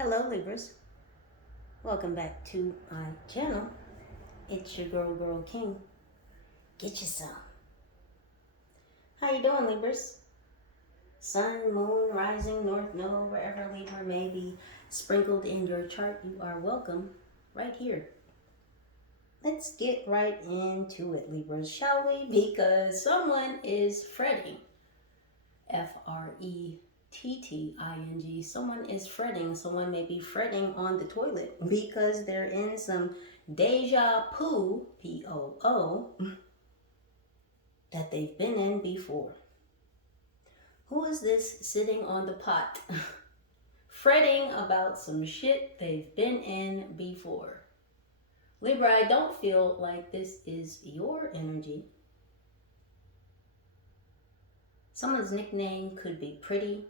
Hello Libras, welcome back to my channel. It's your girl King. Get you some. How you doing, Libras? Sun, moon, rising, north node, wherever Libra may be sprinkled in your chart, you are welcome right here. Let's get right into it, Libras, shall we? Because someone is fretting. Fretting. Someone is fretting. Someone may be fretting on the toilet because they're in some deja vu, P-O-O, that they've been in before. Who is this sitting on the pot fretting about some shit they've been in before? Libra, I don't feel like this is your energy. Someone's nickname could be Pretty,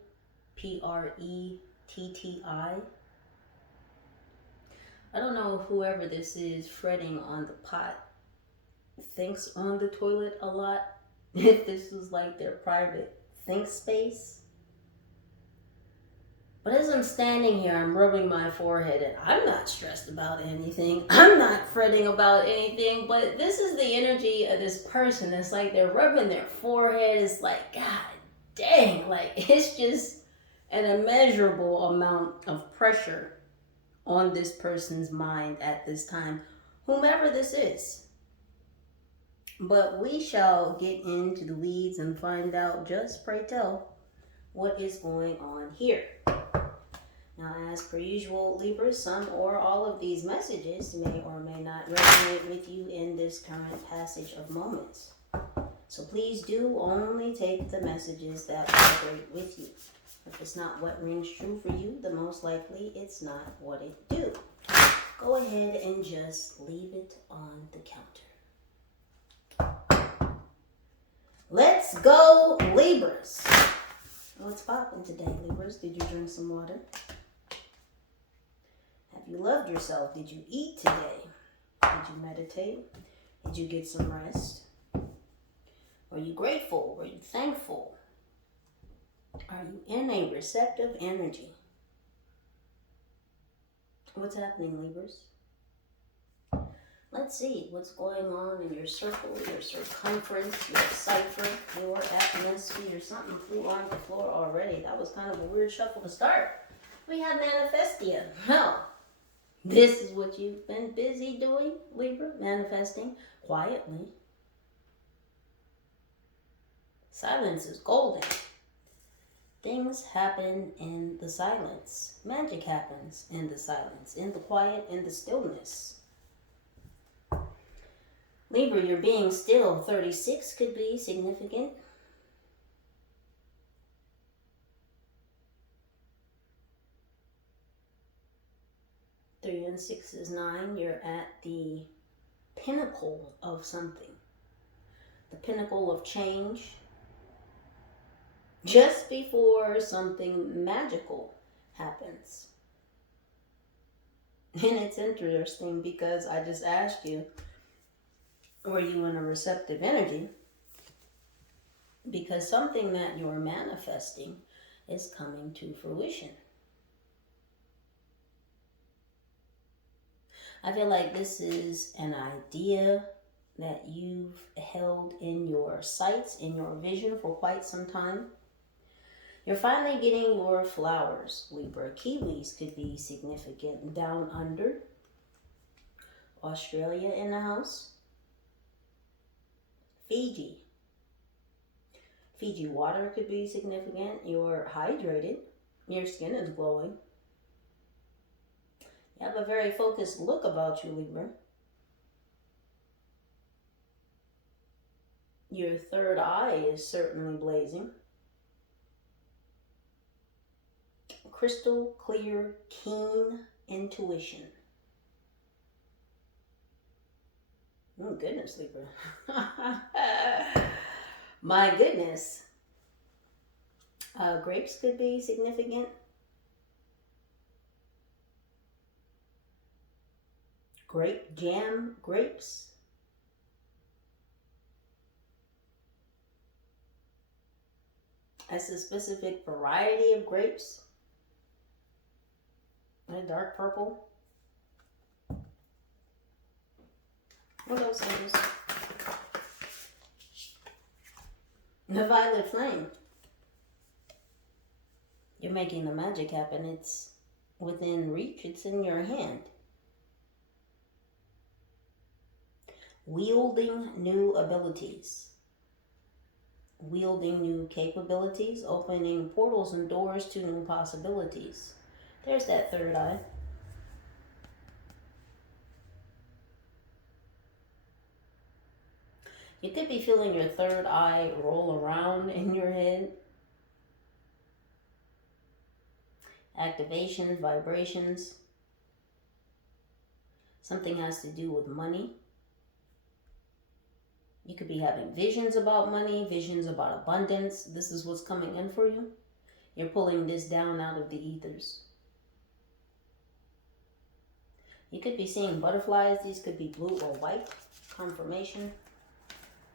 P-R-E-T-T-I. I don't know if whoever this is fretting on the pot thinks on the toilet a lot. If this was like their private think space. But as I'm standing here, I'm rubbing my forehead and I'm not stressed about anything. I'm not fretting about anything. But this is the energy of this person. It's like they're rubbing their forehead. It's like, God dang. Like, it's just an immeasurable amount of pressure on this person's mind at this time, whomever this is. But we shall get into the weeds and find out, just pray tell, what is going on here. Now, as per usual, Libra, some or all of these messages may or may not resonate with you in this current passage of moments. So please do only take the messages that vibrate with you. If it's not what rings true for you, then most likely it's not what it do. Go ahead and just leave it on the counter. Let's go, Libras. What's popping today, Libras? Did you drink some water? Have you loved yourself? Did you eat today? Did you meditate? Did you get some rest? Were you grateful? Were you thankful? Are you in a receptive energy? What's happening, Libras? Let's see what's going on in your circle, your circumference, your cipher, your atmosphere. Something flew on the floor already. That was kind of a weird shuffle to start. We have Manifestin. Well, this is what you've been busy doing, Libra, manifesting quietly. Silence is golden. Things happen in the silence. Magic happens in the silence, in the quiet, in the stillness. Libra, your being still 36 could be significant. Three and 6 is 9. You're at the pinnacle of something. The pinnacle of change. Just before something magical happens. And it's interesting because I just asked you, were you in a receptive energy? Because something that you're manifesting is coming to fruition. I feel like this is an idea that you've held in your sights, in your vision for quite some time. You're finally getting your flowers, Libra. Kiwis could be significant. Down under. Australia in the house. Fiji. Fiji water could be significant. You're hydrated. Your skin is glowing. You have a very focused look about you, Libra. Your third eye is certainly blazing. Crystal clear, keen intuition. Oh, goodness, Libra. My goodness. Grapes could be significant. Grape jam, grapes. That's a specific variety of grapes. A dark purple. What else, angels? The violet flame. You're making the magic happen. It's within reach. It's in your hand. Wielding new abilities. Wielding new capabilities. Opening portals and doors to new possibilities. There's that third eye. You could be feeling your third eye roll around in your head. Activations, vibrations. Something has to do with money. You could be having visions about money, visions about abundance. This is what's coming in for you. You're pulling this down out of the ethers. You could be seeing butterflies. These could be blue or white. Confirmation.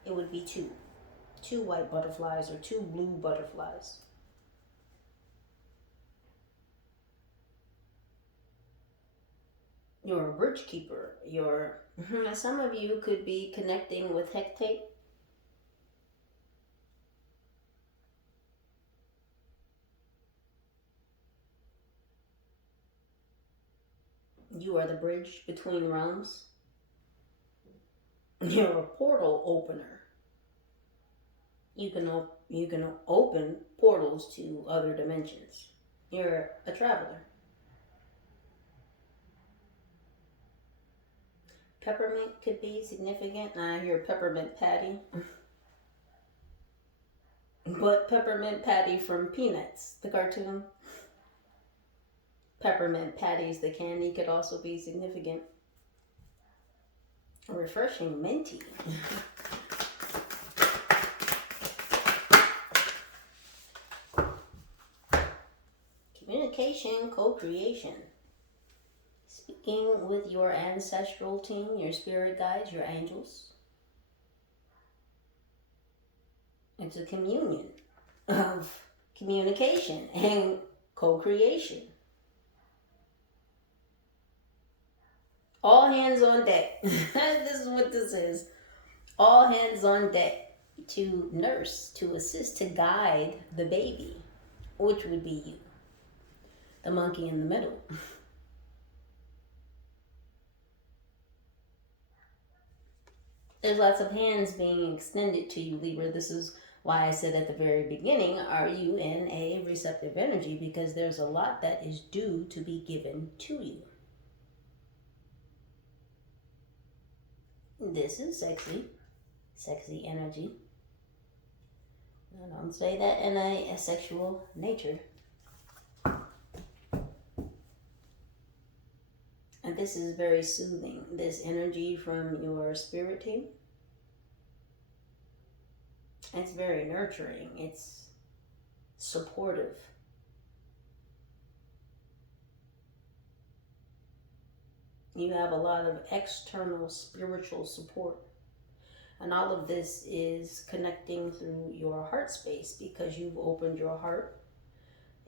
It would be two. Two white butterflies or two blue butterflies. You're a bridge keeper. Some of you could be connecting with Hecate. You are the bridge between realms. You're a portal opener. You can open portals to other dimensions. You're a traveler. Peppermint could be significant. I hear peppermint patty. But peppermint patty from Peanuts, the cartoon. Peppermint patties, the candy, could also be significant. Refreshing minty. Communication, co-creation. Speaking with your ancestral team, your spirit guides, your angels. It's a communion of communication and co-creation. All hands on deck. This is what this is. All hands on deck to nurse, to assist, to guide the baby, which would be you. The monkey in the middle. There's lots of hands being extended to you, Libra. This is why I said at the very beginning, are you in a receptive energy? Because there's a lot that is due to be given to you. This is sexy. Sexy energy. I don't say that in a sexual nature. And this is very soothing. This energy from your spirit team. It's very nurturing. It's supportive. You have a lot of external spiritual support. And all of this is connecting through your heart space because you've opened your heart.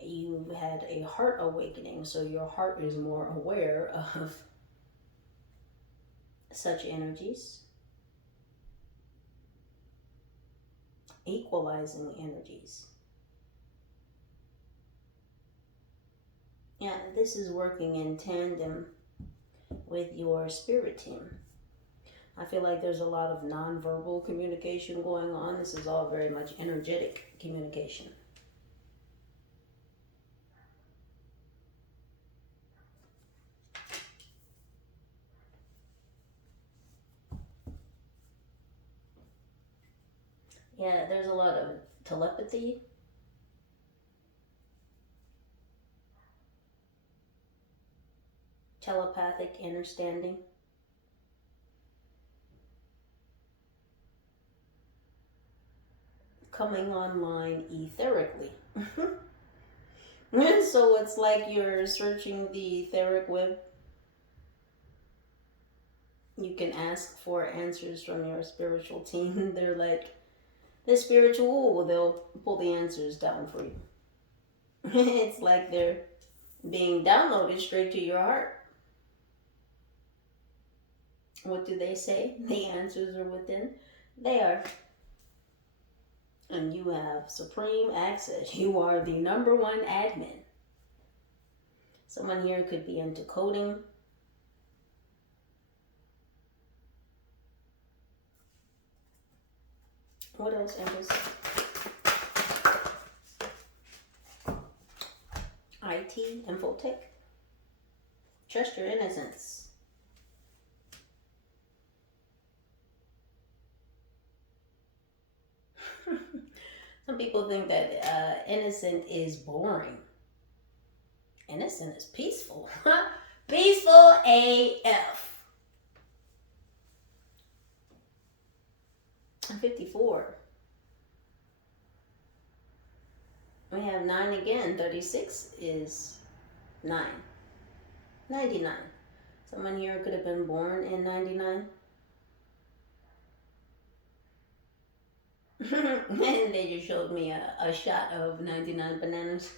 You've had a heart awakening, so your heart is more aware of such energies. Equalizing energies. Yeah, this is working in tandem with your spirit team. I feel like there's a lot of nonverbal communication going on. This is all very much energetic communication. Yeah, there's a lot of telepathy. Telepathic understanding. Coming online etherically. So it's like you're searching the etheric web. You can ask for answers from your spiritual team. They're like, the spiritual, they'll pull the answers down for you. It's like they're being downloaded straight to your heart. What do they say? The answers are within. They are. And you have supreme access. You are the number one admin. Someone here could be into coding. What else, Empress? IT, infotech. Trust your innocence. Some people think that innocent is boring. Innocent is peaceful. Peaceful AF. I'm 54. We have 9 again. 36 is 9. 99. Someone here could have been born in 99. And they just showed me a shot of 99 bananas.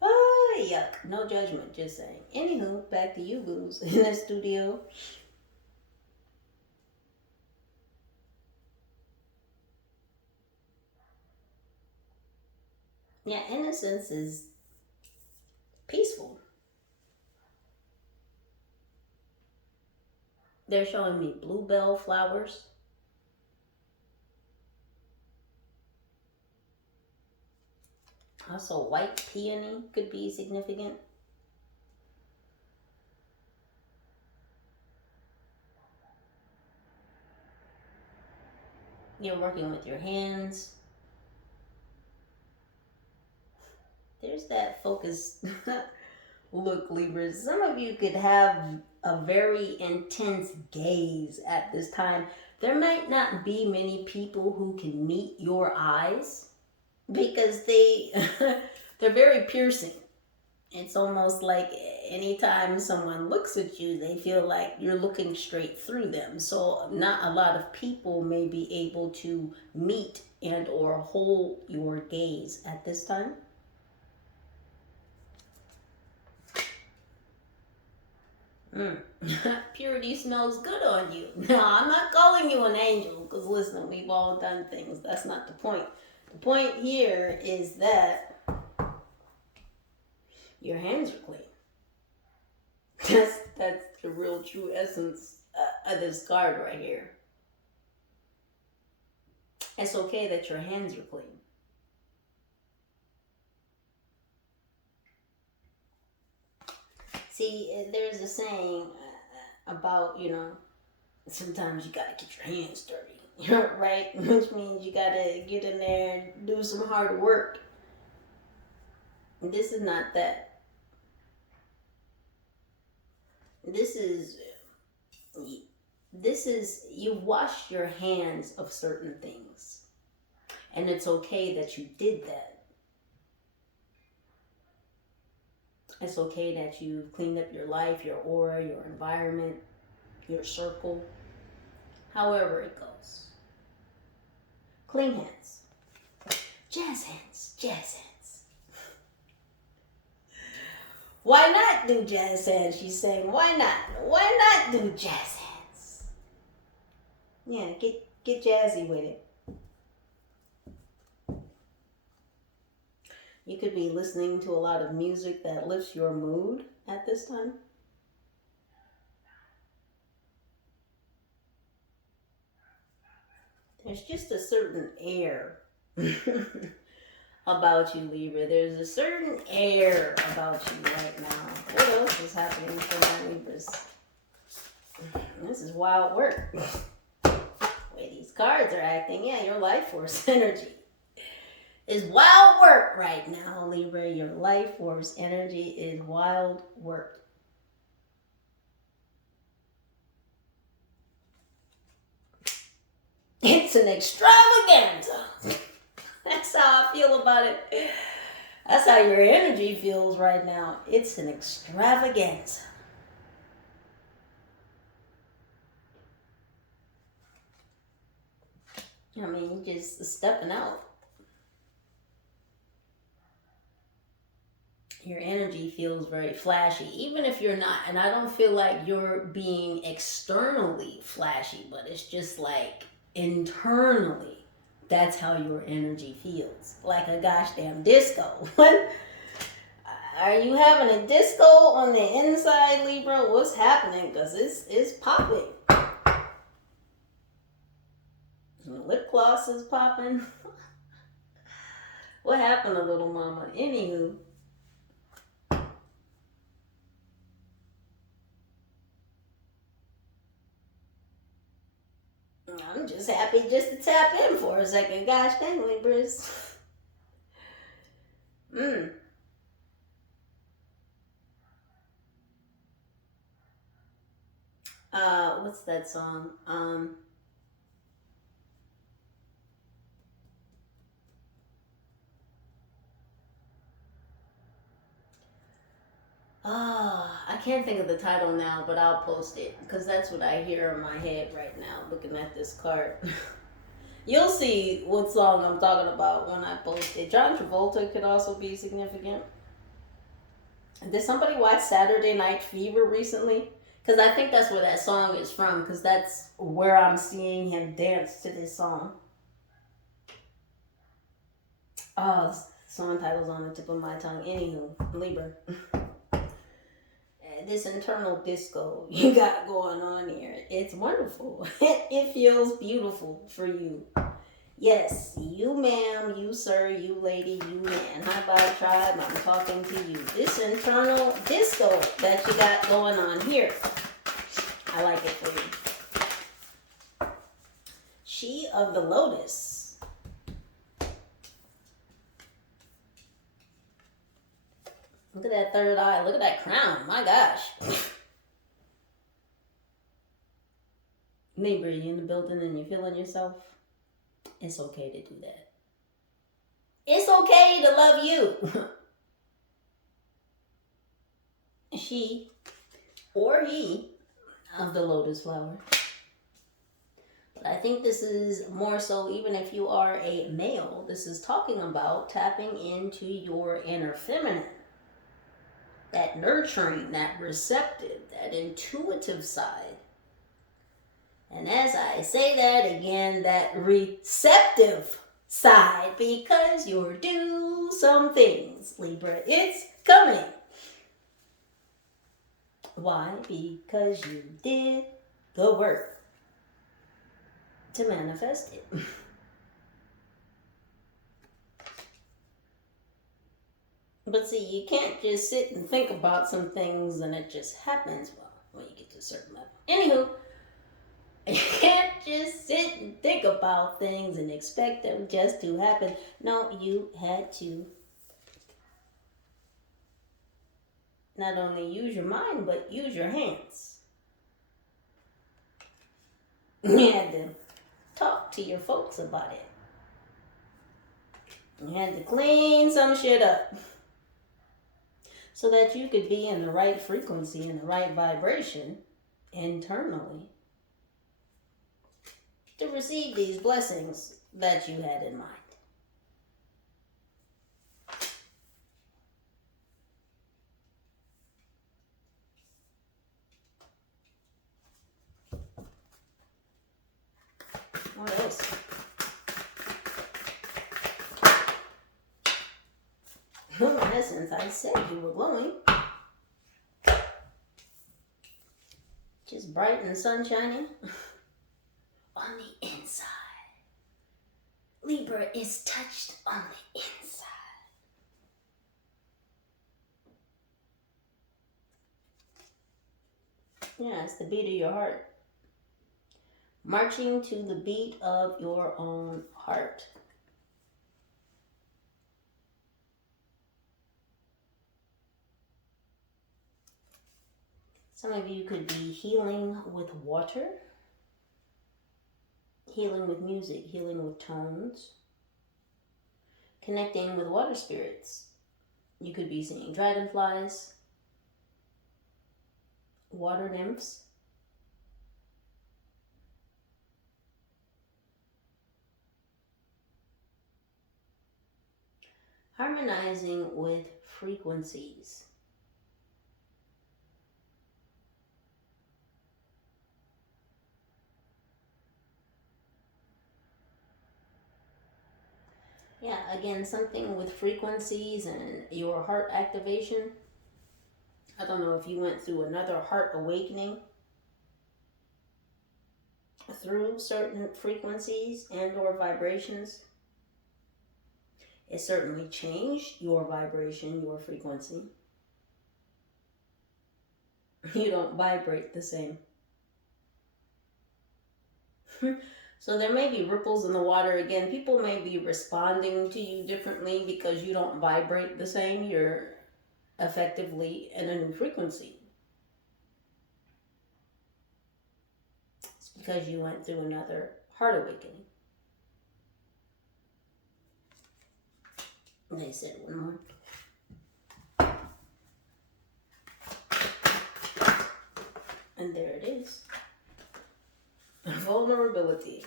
Oh, yuck. No judgment, just saying. Anywho, back to you, booze, in the studio. Yeah, innocence is peaceful. They're showing me bluebell flowers. Also, white peony could be significant. You're working with your hands. There's that focus. Look, Libras, some of you could have a very intense gaze at this time. There might not be many people who can meet your eyes because they're very piercing. It's almost like anytime someone looks at you, they feel like you're looking straight through them. So not a lot of people may be able to meet and or hold your gaze at this time. Purity smells good on you. No, I'm not calling you an angel because listen, we've all done things. That's not the point. The point here is that your hands are clean. That's the real true essence of this card right here. It's okay that your hands are clean. See, there's a saying about, sometimes you gotta get your hands dirty, right? Which means you gotta get in there and do some hard work. This is not that. This is you wash your hands of certain things. And it's okay that you did that. It's okay that you've cleaned up your life, your aura, your environment, your circle, however it goes. Clean hands. Jazz hands. Jazz hands. Why not do jazz hands? She's saying, why not? Why not do jazz hands? Yeah, get jazzy with it. You could be listening to a lot of music that lifts your mood at this time. There's just a certain air about you, Libra. There's a certain air about you right now. What else is happening for my Libras? This is wild work. The way these cards are acting, yeah, your life force energy is wild work right now, Libra. Your life force energy is wild work. It's an extravaganza. That's how I feel about it. That's how your energy feels right now. It's an extravaganza. I mean, just stepping out. your energy feels very flashy, even if you're not. And I don't feel like you're being externally flashy, but it's just like internally. That's how your energy feels. Like a gosh damn disco. What? Are you having a disco on the inside, Libra? What's happening? Because it's popping. The lip gloss is popping. What happened to little mama? Anywho. I'm just happy just to tap in for a second. Gosh dang, Libras. What's that song? I can't think of the title now, but I'll post it because that's what I hear in my head right now looking at this card. You'll see what song I'm talking about when I post it. John Travolta could also be significant. Did somebody watch Saturday Night Fever recently? Because I think that's where that song is from, because that's where I'm seeing him dance to this song. Oh, the song title's on the tip of my tongue. Anywho, Libra. This internal disco you got going on here. It's wonderful. It feels beautiful for you. Yes, you ma'am, you sir, you lady, you man. Hi bye tribe, I'm talking to you. This internal disco that you got going on here. I like it for you. She of the Lotus. Look at that third eye. Look at that crown. My gosh. Libra, you in the building and you're feeling yourself? It's okay to do that. It's okay to love you. She or he of the lotus flower. But I think this is more so, even if you are a male, this is talking about tapping into your inner feminine. That nurturing, that receptive, that intuitive side. And as I say that again, that receptive side, because you're due some things, Libra. It's coming. Why? Because you did the work to manifest it. But see, you can't just sit and think about some things and it just happens. Well, when you get to a certain level. Anywho, you can't just sit and think about things and expect them just to happen. No, you had to not only use your mind, but use your hands. You had to talk to your folks about it. You had to clean some shit up so that you could be in the right frequency and the right vibration internally to receive these blessings that you had in mind. What else? In essence, I said you were glowing. Just bright and sunshiny. On the inside. Libra is touched on the inside. Yeah, it's the beat of your heart. Marching to the beat of your own heart. Some of you could be healing with water, healing with music, healing with tones, connecting with water spirits. You could be seeing dragonflies, water nymphs, harmonizing with frequencies. Yeah, again, something with frequencies and your heart activation. I don't know if you went through another heart awakening through certain frequencies and or vibrations. It certainly changed your vibration, your frequency. You don't vibrate the same. So there may be ripples in the water. Again, people may be responding to you differently because you don't vibrate the same. You're effectively in a new frequency. It's because you went through another heart awakening. They said one more. And there it is. Vulnerability.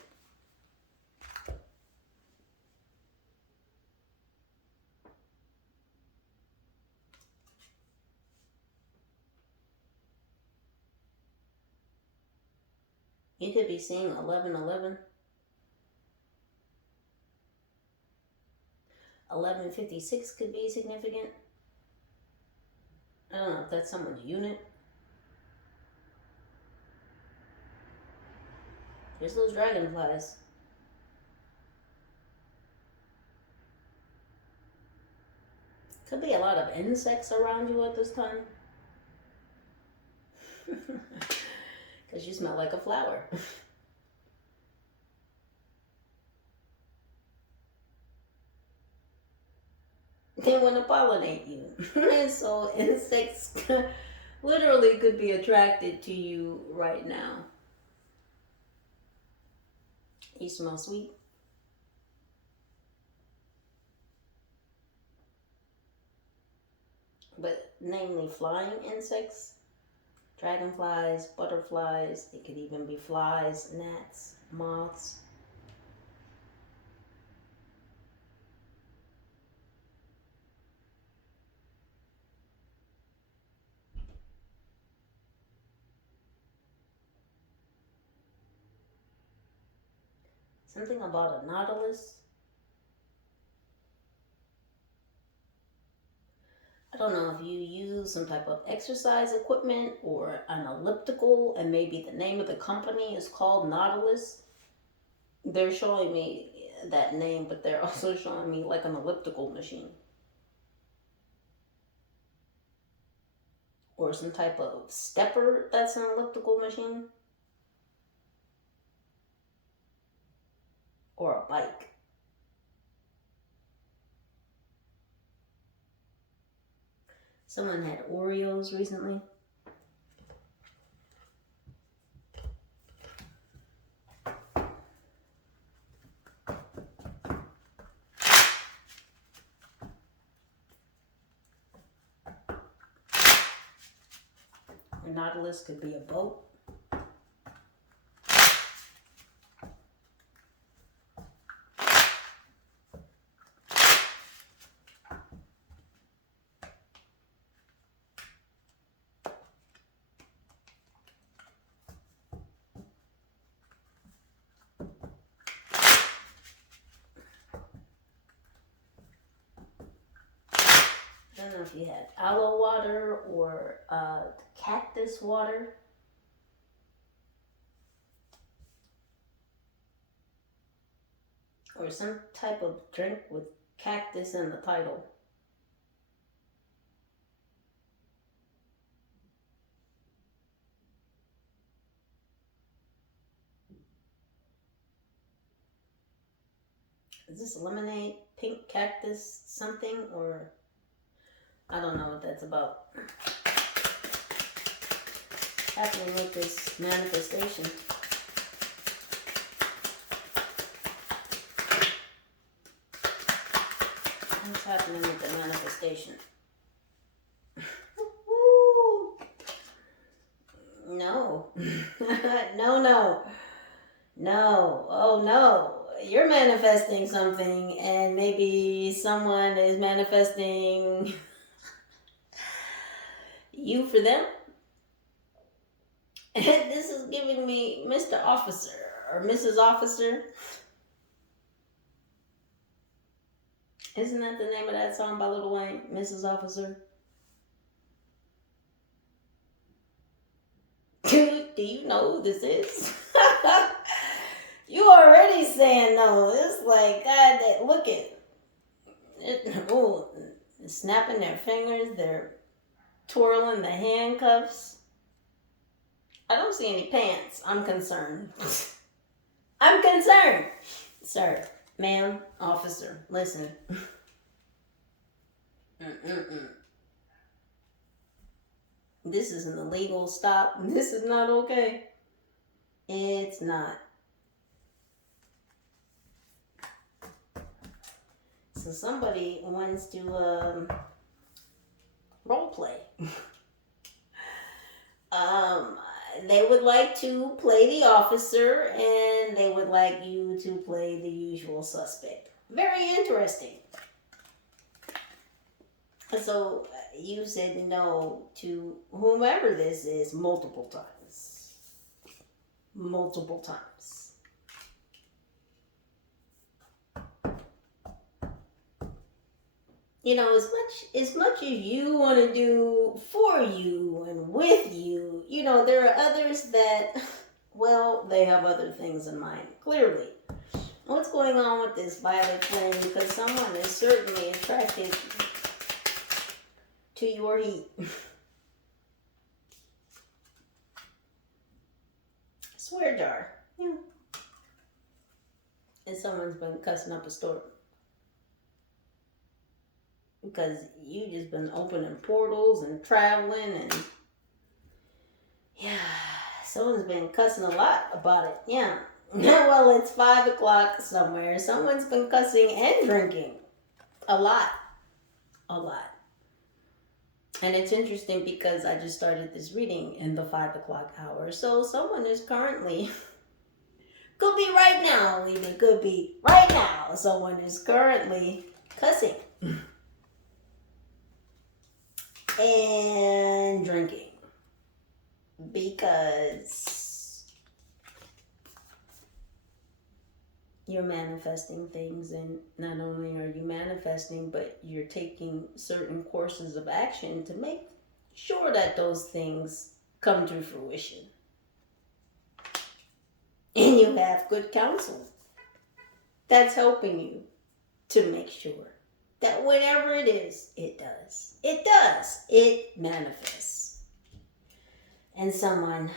You could be seeing 1111. 1156 could be significant. I don't know if that's someone's unit. There's those dragonflies. Could be a lot of insects around you at this time. Because you smell like a flower. They want to pollinate you. And so insects literally could be attracted to you right now. You smell sweet. But namely flying insects, dragonflies, butterflies, it could even be flies, gnats, moths. Something about a nautilus. I don't know if you use some type of exercise equipment or an elliptical, and maybe the name of the company is called Nautilus. They're showing me that name, but they're also showing me like an elliptical machine. Or some type of stepper that's an elliptical machine. Or a bike. Someone had Oreos recently. A nautilus could be a boat. I don't know if you had aloe water or cactus water. Or some type of drink with cactus in the title. Is this lemonade, pink cactus, something, or I don't know what that's about. Happening with this manifestation. What's happening with the manifestation? No. No. Oh no. You're manifesting something, and maybe someone is manifesting You for them? And this is giving me Mr. Officer or Mrs. Officer. Isn't that the name of that song by Lil Wayne? Mrs. Officer? Dude, do you know who this is? You already saying no. It's like, God, look at it. Oh, snapping their fingers. They're twirling the handcuffs. I don't see any pants. I'm concerned. I'm concerned. Sir, ma'am, officer, listen. This is an illegal stop. This is not okay. It's not. So somebody wants to role play. They would like to play the officer, and they would like you to play the usual suspect. Very interesting. So you said no to whomever this is multiple times. Multiple times. You know, as much as you want to do for you and with you, you know, there are others that, well, they have other things in mind, clearly. What's going on with this violet flame? Because someone is certainly attracted to your heat. Swear jar. Yeah. And someone's been cussing up a storm. Because you just been opening portals and traveling and yeah, someone's been cussing a lot about it. Yeah. Well, it's 5 o'clock somewhere. Someone's been cussing and drinking. A lot. A lot. And it's interesting because I just started this reading in the 5 o'clock hour. So someone is currently, could be right now, even could be right now, someone is currently cussing. And drinking, because you're manifesting things, and not only are you manifesting, but you're taking certain courses of action to make sure that those things come to fruition. And you have good counsel that's helping you to make sure that whatever it is, it does. It does. It manifests. And someone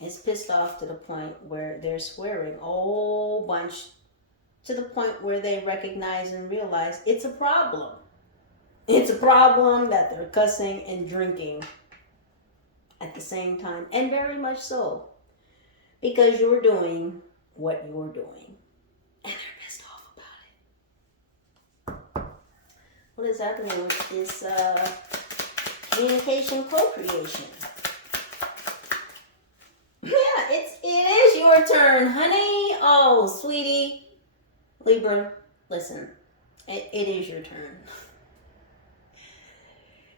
is pissed off to the point where they're swearing a whole bunch, to the point where they recognize and realize it's a problem. It's a problem that they're cussing and drinking at the same time. And very much so. Because you're doing what you're doing. And they're pissed off about it. What is happening with this communication co-creation? Yeah, it is your turn, honey. Oh, sweetie. Libra, listen. It is your turn.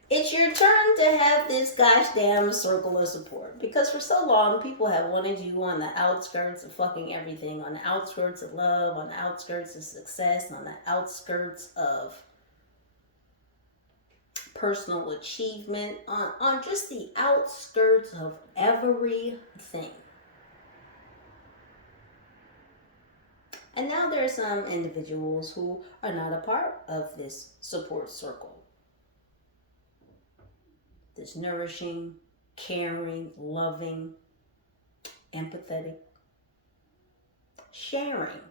It's your turn to have this gosh damn circle of support. Because for so long, people have wanted you on the outskirts of fucking everything. On the outskirts of love, on the outskirts of success, on the outskirts of personal achievement, on just the outskirts of everything. And now there are some individuals who are not a part of this support circle. This nourishing, caring, loving, empathetic, sharing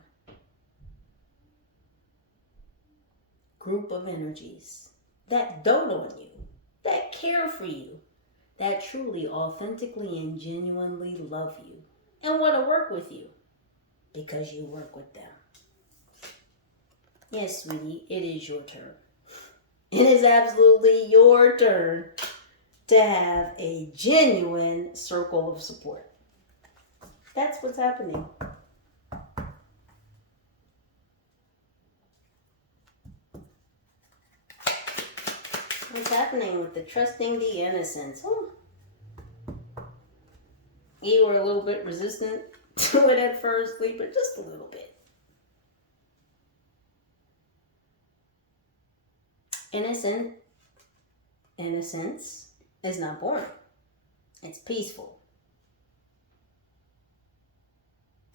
group of energies that dote on you, that care for you, that truly, authentically, and genuinely love you and want to work with you because you work with them. Yes, sweetie, it is your turn. It is absolutely your turn to have a genuine circle of support. That's what's happening. What's happening with the trusting the innocence? Oh. You were a little bit resistant to it at first, Libra, just a little bit. Innocence is not boring. It's peaceful.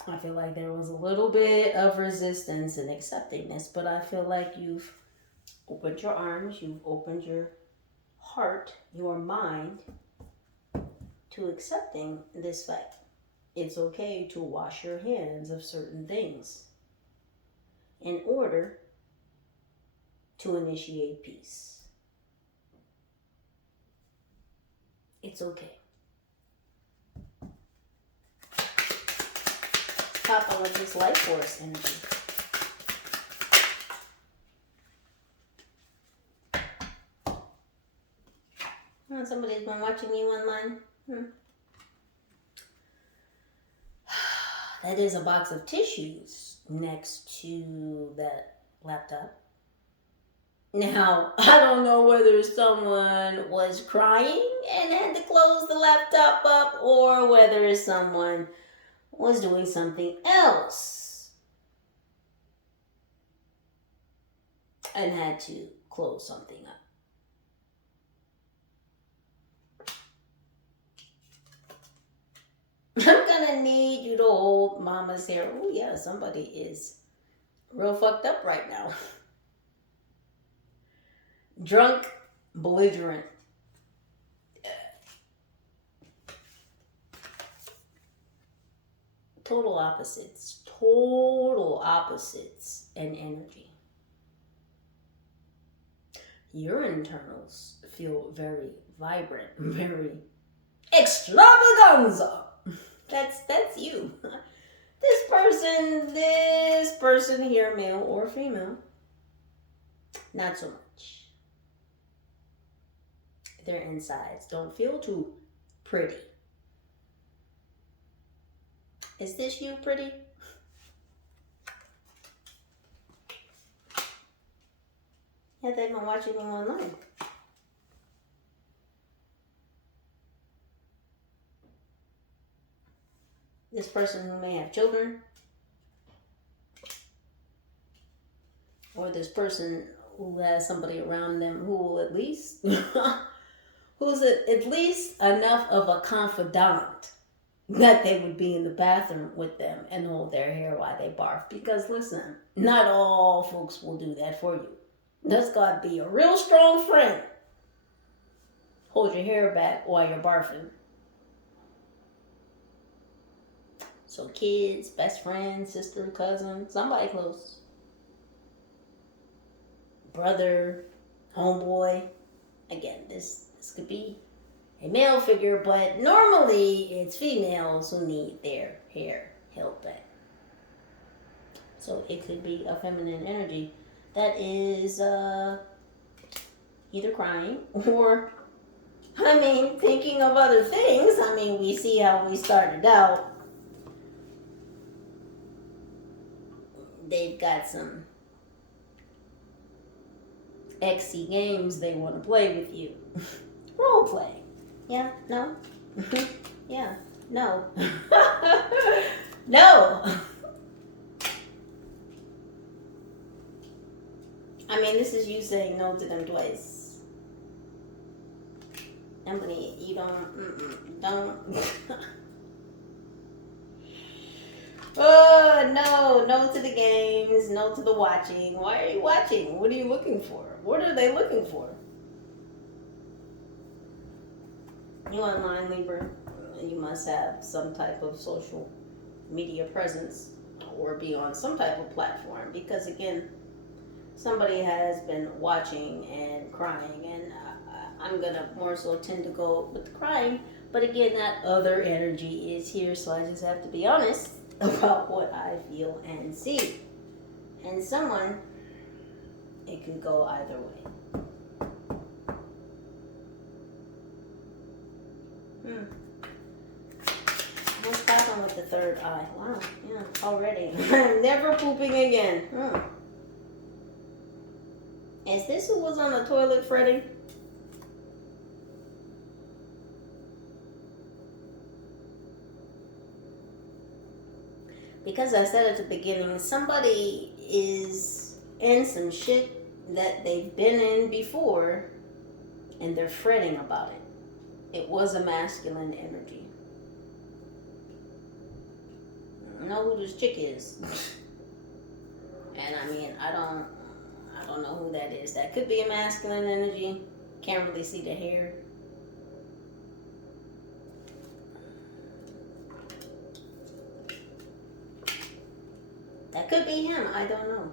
I feel like there was a little bit of resistance in accepting this, but I feel like you've opened your arms, you've opened your heart, your mind to accepting this fact. It's okay to wash your hands of certain things in order to initiate peace. It's okay. Pop on with this life force energy. Oh, somebody's been watching you online. That is a box of tissues next to that laptop. Now, I don't know whether someone was crying and had to close the laptop up or whether someone was doing something else and had to close something up. I'm gonna need you to hold mama's hair. Oh yeah, somebody is real fucked up right now. Drunk, belligerent. Total opposites in energy. Your internals feel very vibrant, very extravaganza. That's you. This person here, male or female, not so much. Their insides don't feel too pretty. Is this you, pretty? Yeah, they've been watching you online. This person who may have children, or this person who has somebody around them who will at least, who's at least enough of a confidant that they would be in the bathroom with them and hold their hair while they barf. Because listen, not all folks will do that for you. That's got to be a real strong friend. Hold your hair back while you're barfing. So kids, best friend, sister, cousin, somebody close. Brother, homeboy. Again, this could be a male figure, but normally it's females who need their hair held back. So it could be a feminine energy that is either crying or, thinking of other things. We see how we started out. They've got some XC games they want to play with you. Role play. Yeah? No? Yeah. No. No. This is you saying no to them twice. Emily, you don't. Oh, no to the games, no to the watching. Why are you watching? What are you looking for? What are they looking for? You online, Libra, you must have some type of social media presence or be on some type of platform, because again, somebody has been watching and crying, and I'm gonna more so tend to go with the crying, but again, that other energy is here, so I just have to be honest about what I feel and see. And someone, it could go either way. What's happening with the third eye? Wow, yeah, already. Never pooping again. Is this who was on the toilet fretting? Because I said at the beginning, somebody is in some shit that they've been in before and they're fretting about it. It was a masculine energy. I know who this chick is. And I mean, I don't know who that is. That could be a masculine energy. Can't really see the hair. That could be him. I don't know.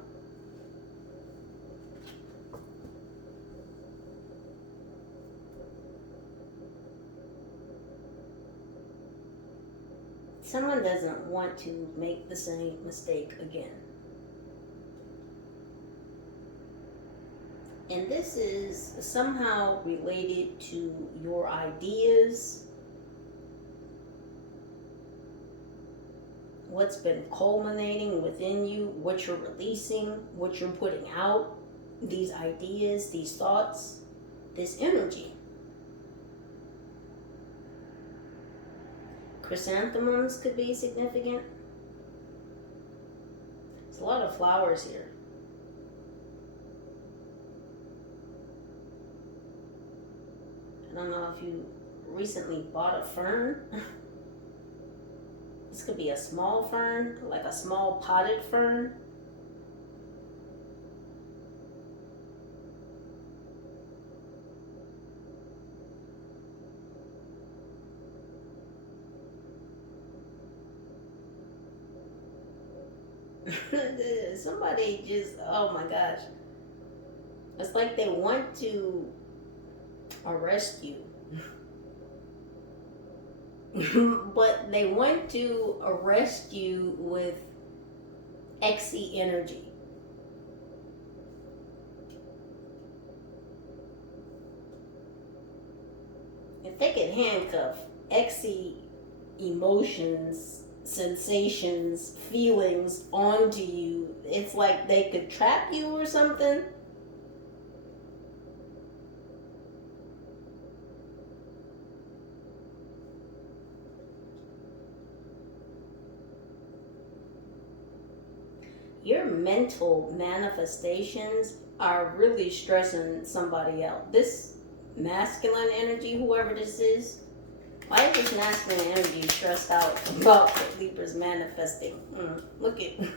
Someone doesn't want to make the same mistake again. And this is somehow related to your ideas, what's been culminating within you, what you're releasing, what you're putting out, these ideas, these thoughts, this energy. Chrysanthemums could be significant. There's a lot of flowers here. I don't know if you recently bought a fern. This could be a small fern, like a small potted fern. Somebody just, oh my gosh. It's like they want to arrest you. But they want to arrest you with exy energy. If they could handcuff exy emotions, sensations, feelings onto you, it's like they could trap you or something. Your mental manifestations are really stressing somebody out. This masculine energy, whoever this is, why is this masculine energy stressed out about what Libra's manifesting? Look at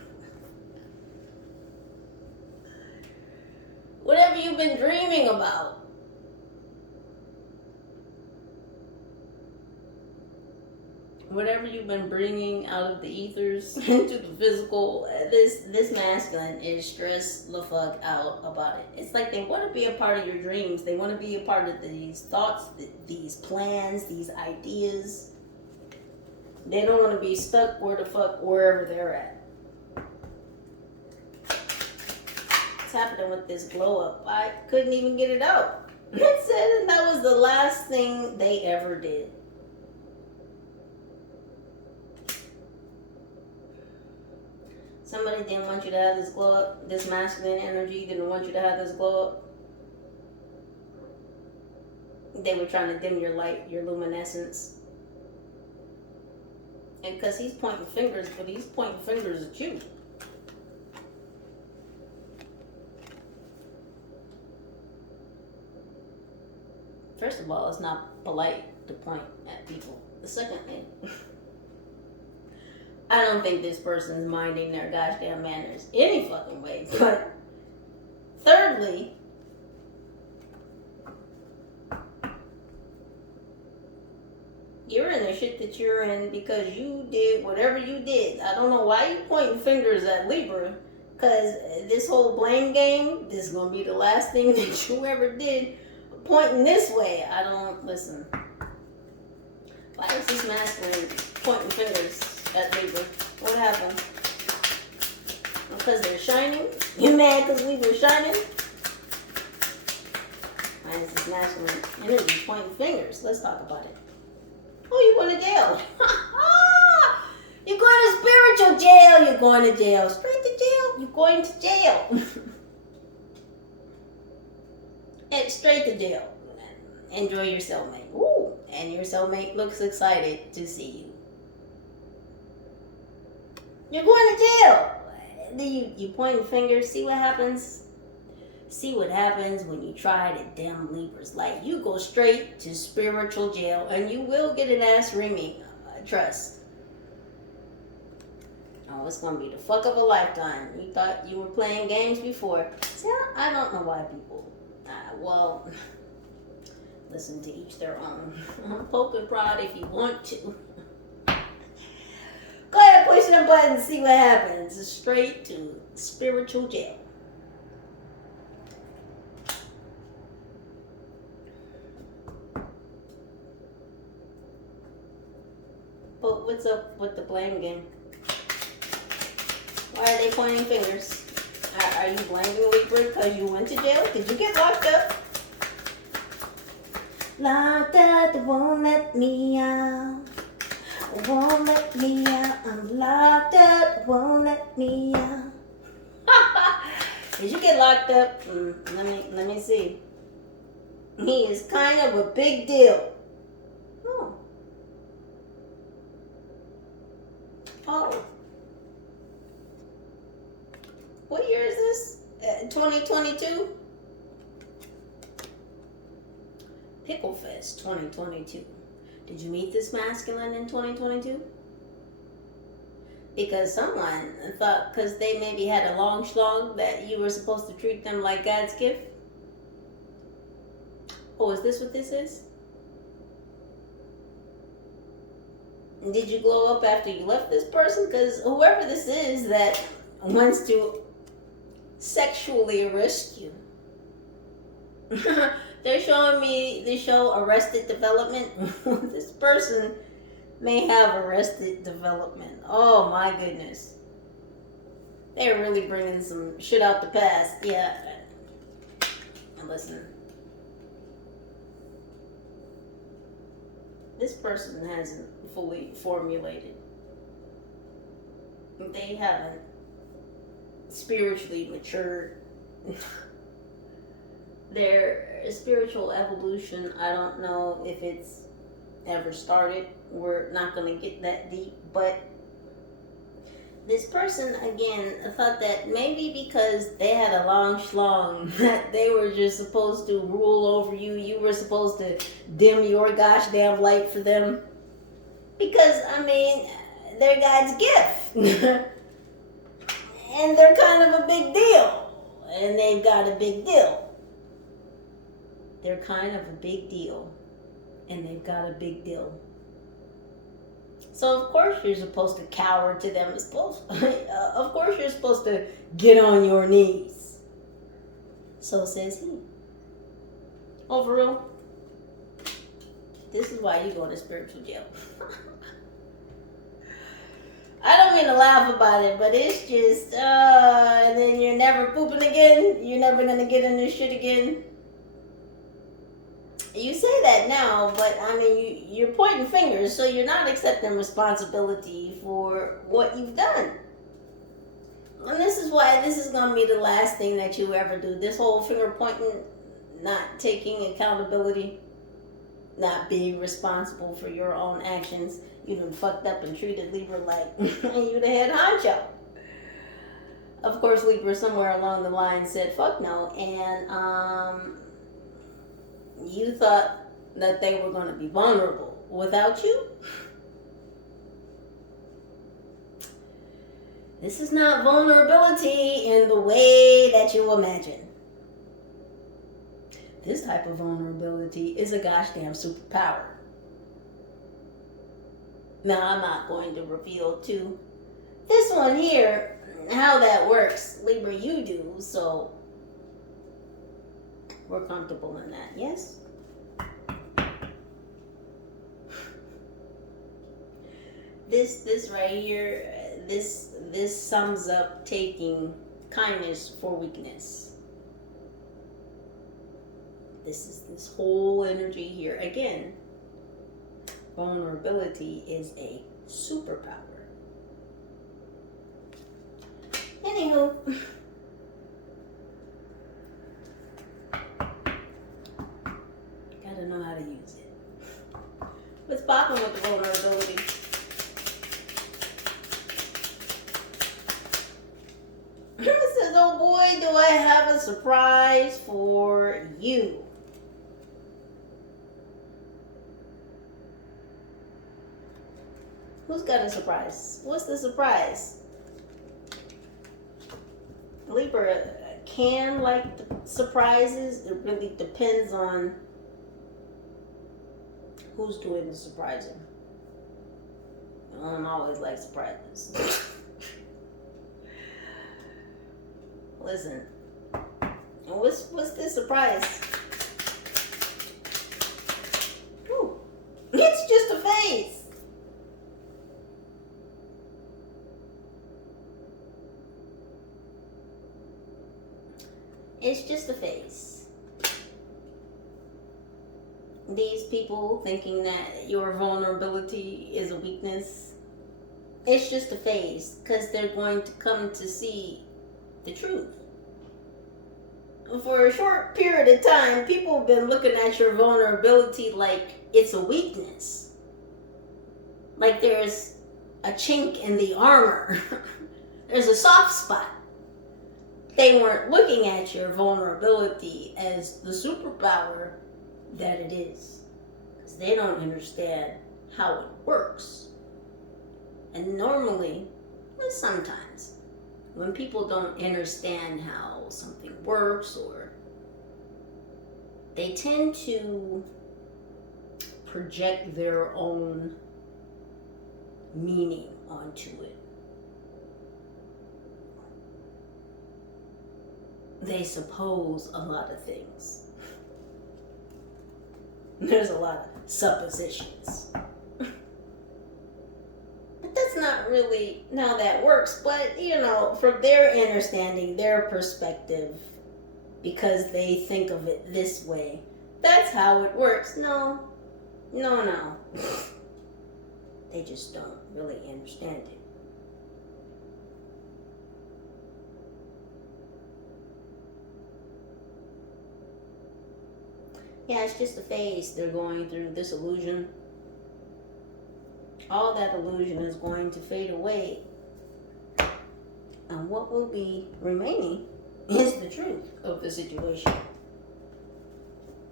whatever you've been dreaming about. Whatever you've been bringing out of the ethers into the physical, this masculine is stressed the fuck out about it. It's like they want to be a part of your dreams. They want to be a part of these thoughts, these plans, these ideas. They don't want to be stuck wherever they're at. What's happening with this glow up? I couldn't even get it out. It said that was the last thing they ever did. Somebody didn't want you to have this glow up. This masculine energy didn't want you to have this glow up. They were trying to dim your light, your luminescence. And because he's pointing fingers, but he's pointing fingers at you. First of all, it's not polite to point at people. The second thing, I don't think this person's minding their goddamn manners any fucking way. But thirdly, you're in the shit that you're in because you did whatever you did. I don't know why you pointing fingers at Libra, because this whole blame game, this is going to be the last thing that you ever did. Pointing this way, I don't listen. Why is this masculine pointing fingers at Libra? What happened? Because they're shining? You mad because Libra's shining? Why is this masculine energy pointing fingers? Let's talk about it. Oh, you going to jail. You're going to spiritual jail. You're going to jail. Straight to jail. You're going to jail. And straight to jail. Enjoy your cellmate. Ooh, and your cellmate looks excited to see you. You're going to jail. Then you point fingers. See what happens? See what happens when you try to dim Libra's light. You go straight to spiritual jail, and you will get an ass ringing. Trust. Oh, it's gonna be the fuck of a lifetime. You thought you were playing games before. See, I don't know why people. Well, listen, to each their own. Poke and prod if you want to. Go ahead, push the button and see what happens. Straight to spiritual jail. But what's up with the blame game? Why are they pointing fingers? Are you blaming Libra because you went to jail? Did you get locked up? Locked up, they won't let me out. Won't let me out. I'm locked up, won't let me out. Did you get locked up? Let me see. He is kind of a big deal. Oh. Oh. What year is this? 2022? Pickle Fest 2022. Did you meet this masculine in 2022? Because someone thought, because they maybe had a long schlong, that you were supposed to treat them like God's gift. Oh, is this what this is? Did you glow up after you left this person? Because whoever this is that wants to sexually arrest you. They're showing me the show Arrested Development. This person may have arrested development. Oh my goodness. They're really bringing some shit out the past. Yeah. And listen. This person hasn't fully formulated. They haven't spiritually matured. Their spiritual evolution, I don't know if it's ever started. We're not going to get that deep, but this person again thought that maybe because they had a long schlong that they were just supposed to rule over you. You were supposed to dim your gosh damn light for them, because I mean they're God's gift. And they're kind of a big deal. And they've got a big deal. They're kind of a big deal. And they've got a big deal. So of course you're supposed to cower to them. Of course you're supposed to get on your knees. So says he. Oh, for real? This is why you go to spiritual jail. I don't mean to laugh about it, but it's just, and then you're never pooping again. You're never going to get in this shit again. You say that now, but I mean, you're pointing fingers, so you're not accepting responsibility for what you've done. And this is why this is going to be the last thing that you ever do. This whole finger pointing, not taking accountability, not being responsible for your own actions. You done fucked up and treated Libra like you the head honcho. Of course, Libra somewhere along the line said, fuck no. And you thought that they were going to be vulnerable without you. This is not vulnerability in the way that you imagine. This type of vulnerability is a gosh damn superpower. Now, I'm not going to reveal to this one here how that works. Libra, you do, so we're comfortable in that, yes? This right here, this sums up taking kindness for weakness. This is this whole energy here. Again, vulnerability is a superpower. Anywho, gotta know how to use it. What's popping with the vulnerability? surprise for you. Who's got a surprise? What's the surprise? Libra can like the surprises. It really depends on who's doing the surprising. I don't always like surprises. Listen, what's this surprise? Ooh, it's just a phase. It's just a phase. These people thinking that your vulnerability is a weakness, it's just a phase, because they're going to come to see the truth. For a short period of time, people have been looking at your vulnerability like it's a weakness. Like there's a chink in the armor. There's a soft spot. They weren't looking at your vulnerability as the superpower that it is. Because they don't understand how it works. And normally, well, sometimes, when people don't understand how something works, or they tend to project their own meaning onto it. They suppose a lot of things. There's a lot of suppositions. But that's not really how that works. But, from their understanding, their perspective, because they think of it this way, that's how it works. No. They just don't really understand it. Yeah, it's just a phase. They're going through this illusion. All that illusion is going to fade away. And what will be remaining is the truth of the situation.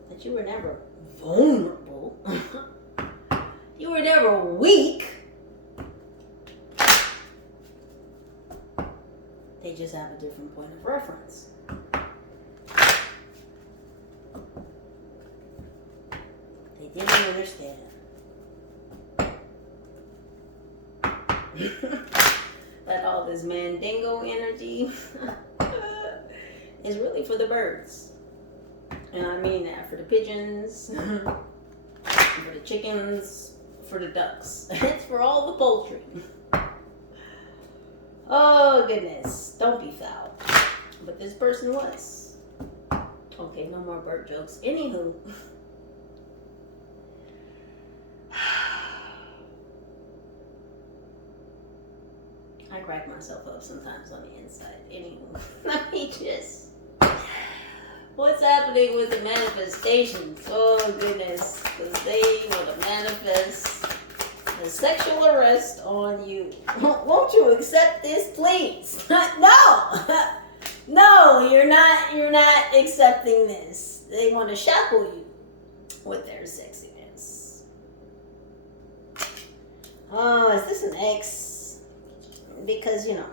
That you were never vulnerable. You were never weak. They just have a different point of reference. They didn't understand. That all this mandingo energy is really for the birds. And I mean that for the pigeons, for the chickens, for the ducks. It's for all the poultry. Oh goodness, don't be foul. But this person was. Okay, no more bird jokes. Anywho. I crack myself up sometimes on the inside. Anywho, let me just. What's happening with the manifestations? Oh goodness, because they want to manifest a sexual arrest on you. Won't you accept this, please? No, you're not accepting this. They want to shackle you with their sexiness. Oh, is this an ex? Because, it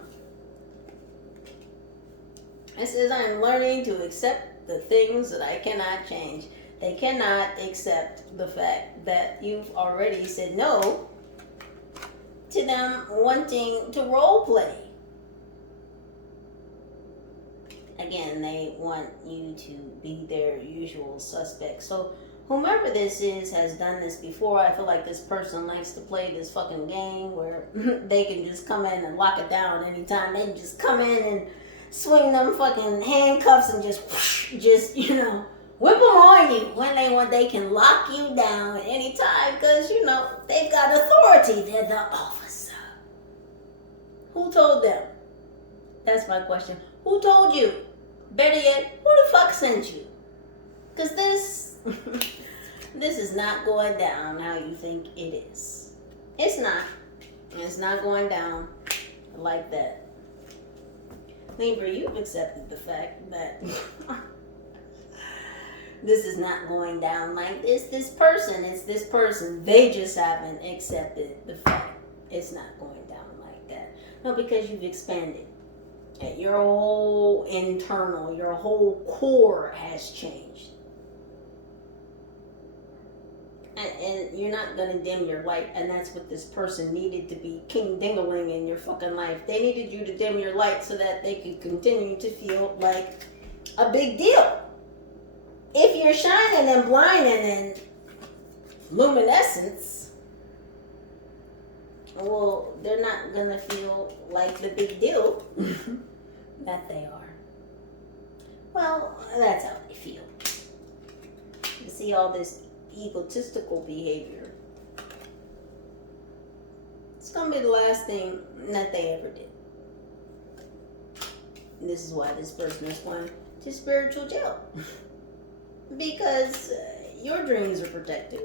says I'm learning to accept the things that I cannot change. They cannot accept the fact that you've already said no to them wanting to role play. Again, they want you to be their usual suspect. So whomever this is has done this before. I feel like this person likes to play this fucking game where they can just come in and lock it down anytime. They can just come in and swing them fucking handcuffs and just whip them on you when they want. They can lock you down anytime because, they've got authority. They're the officer. Who told them? That's my question. Who told you? Better yet, who the fuck sent you? Because this is not going down how you think it is. It's not. It's not going down like that. Libra, you've accepted the fact that this is not going down like this. It's this person. They just haven't accepted the fact it's not going down like that. No, because you've expanded. Your whole internal, your whole core has changed. And you're not going to dim your light. And that's what this person needed to be king dingling in your fucking life. They needed you to dim your light so that they could continue to feel like a big deal. If you're shining and blinding and luminescence, well, they're not going to feel like the big deal that they are. Well, that's how they feel. You see all this egotistical behavior. It's going to be the last thing that they ever did. And this is why this person is going to spiritual jail. Because your dreams are protected.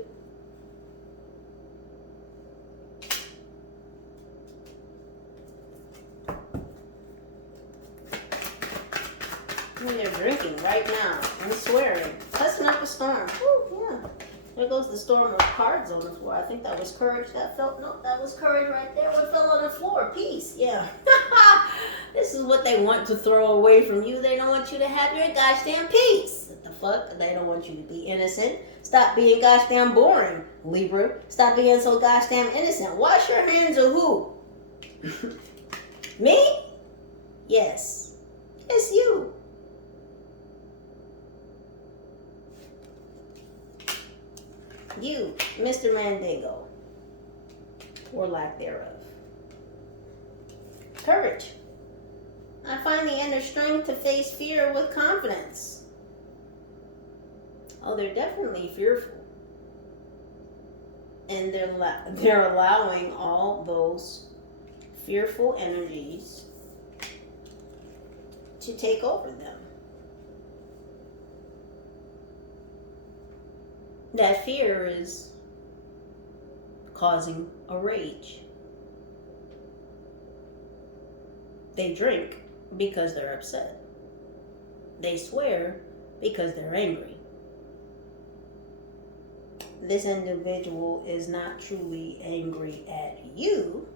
And they're drinking right now and swearing, cussing up a storm. Woo, yeah. There goes the storm of cards on the floor. I think that was courage that fell. Nope, that was courage right there. What fell on the floor? Peace. Yeah. This is what they want to throw away from you. They don't want you to have your gosh damn peace. What the fuck? They don't want you to be innocent. Stop being gosh damn boring, Libra. Stop being so gosh damn innocent. Wash your hands of who? Me? Yes. It's you. You, Mr. Mandingo, or lack thereof. Courage. I find the inner strength to face fear with confidence. Oh, they're definitely fearful. And they're allowing all those fearful energies to take over them. That fear is causing a rage. They drink because they're upset. They swear because they're angry. This individual is not truly angry at you.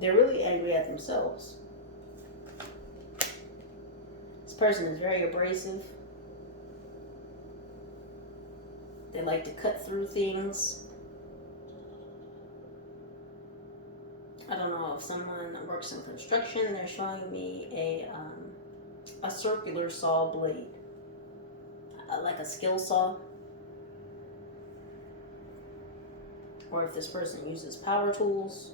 They're really angry at themselves. Person is very abrasive. They like to cut through things. I don't know if someone works in construction. They're showing me a circular saw blade, like a skill saw. Or if this person uses power tools.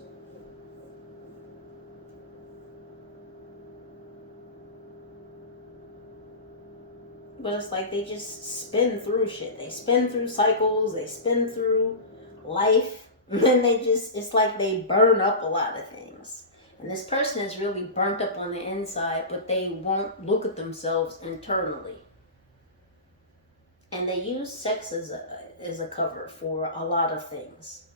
But it's like they just spin through shit. They spin through cycles. They spin through life. And then it's like they burn up a lot of things. And this person is really burnt up on the inside, but they won't look at themselves internally. And they use sex as a cover for a lot of things.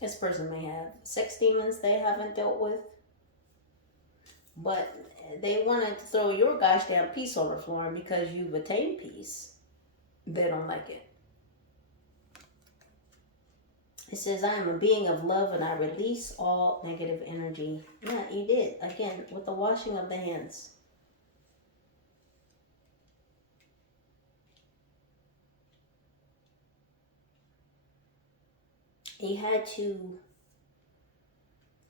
This person may have sex demons they haven't dealt with. But they wanted to throw your gosh damn peace on the floor, and because you've attained peace, they don't like it. It says, I am a being of love and I release all negative energy. Yeah, you did. Again, with the washing of the hands. You had to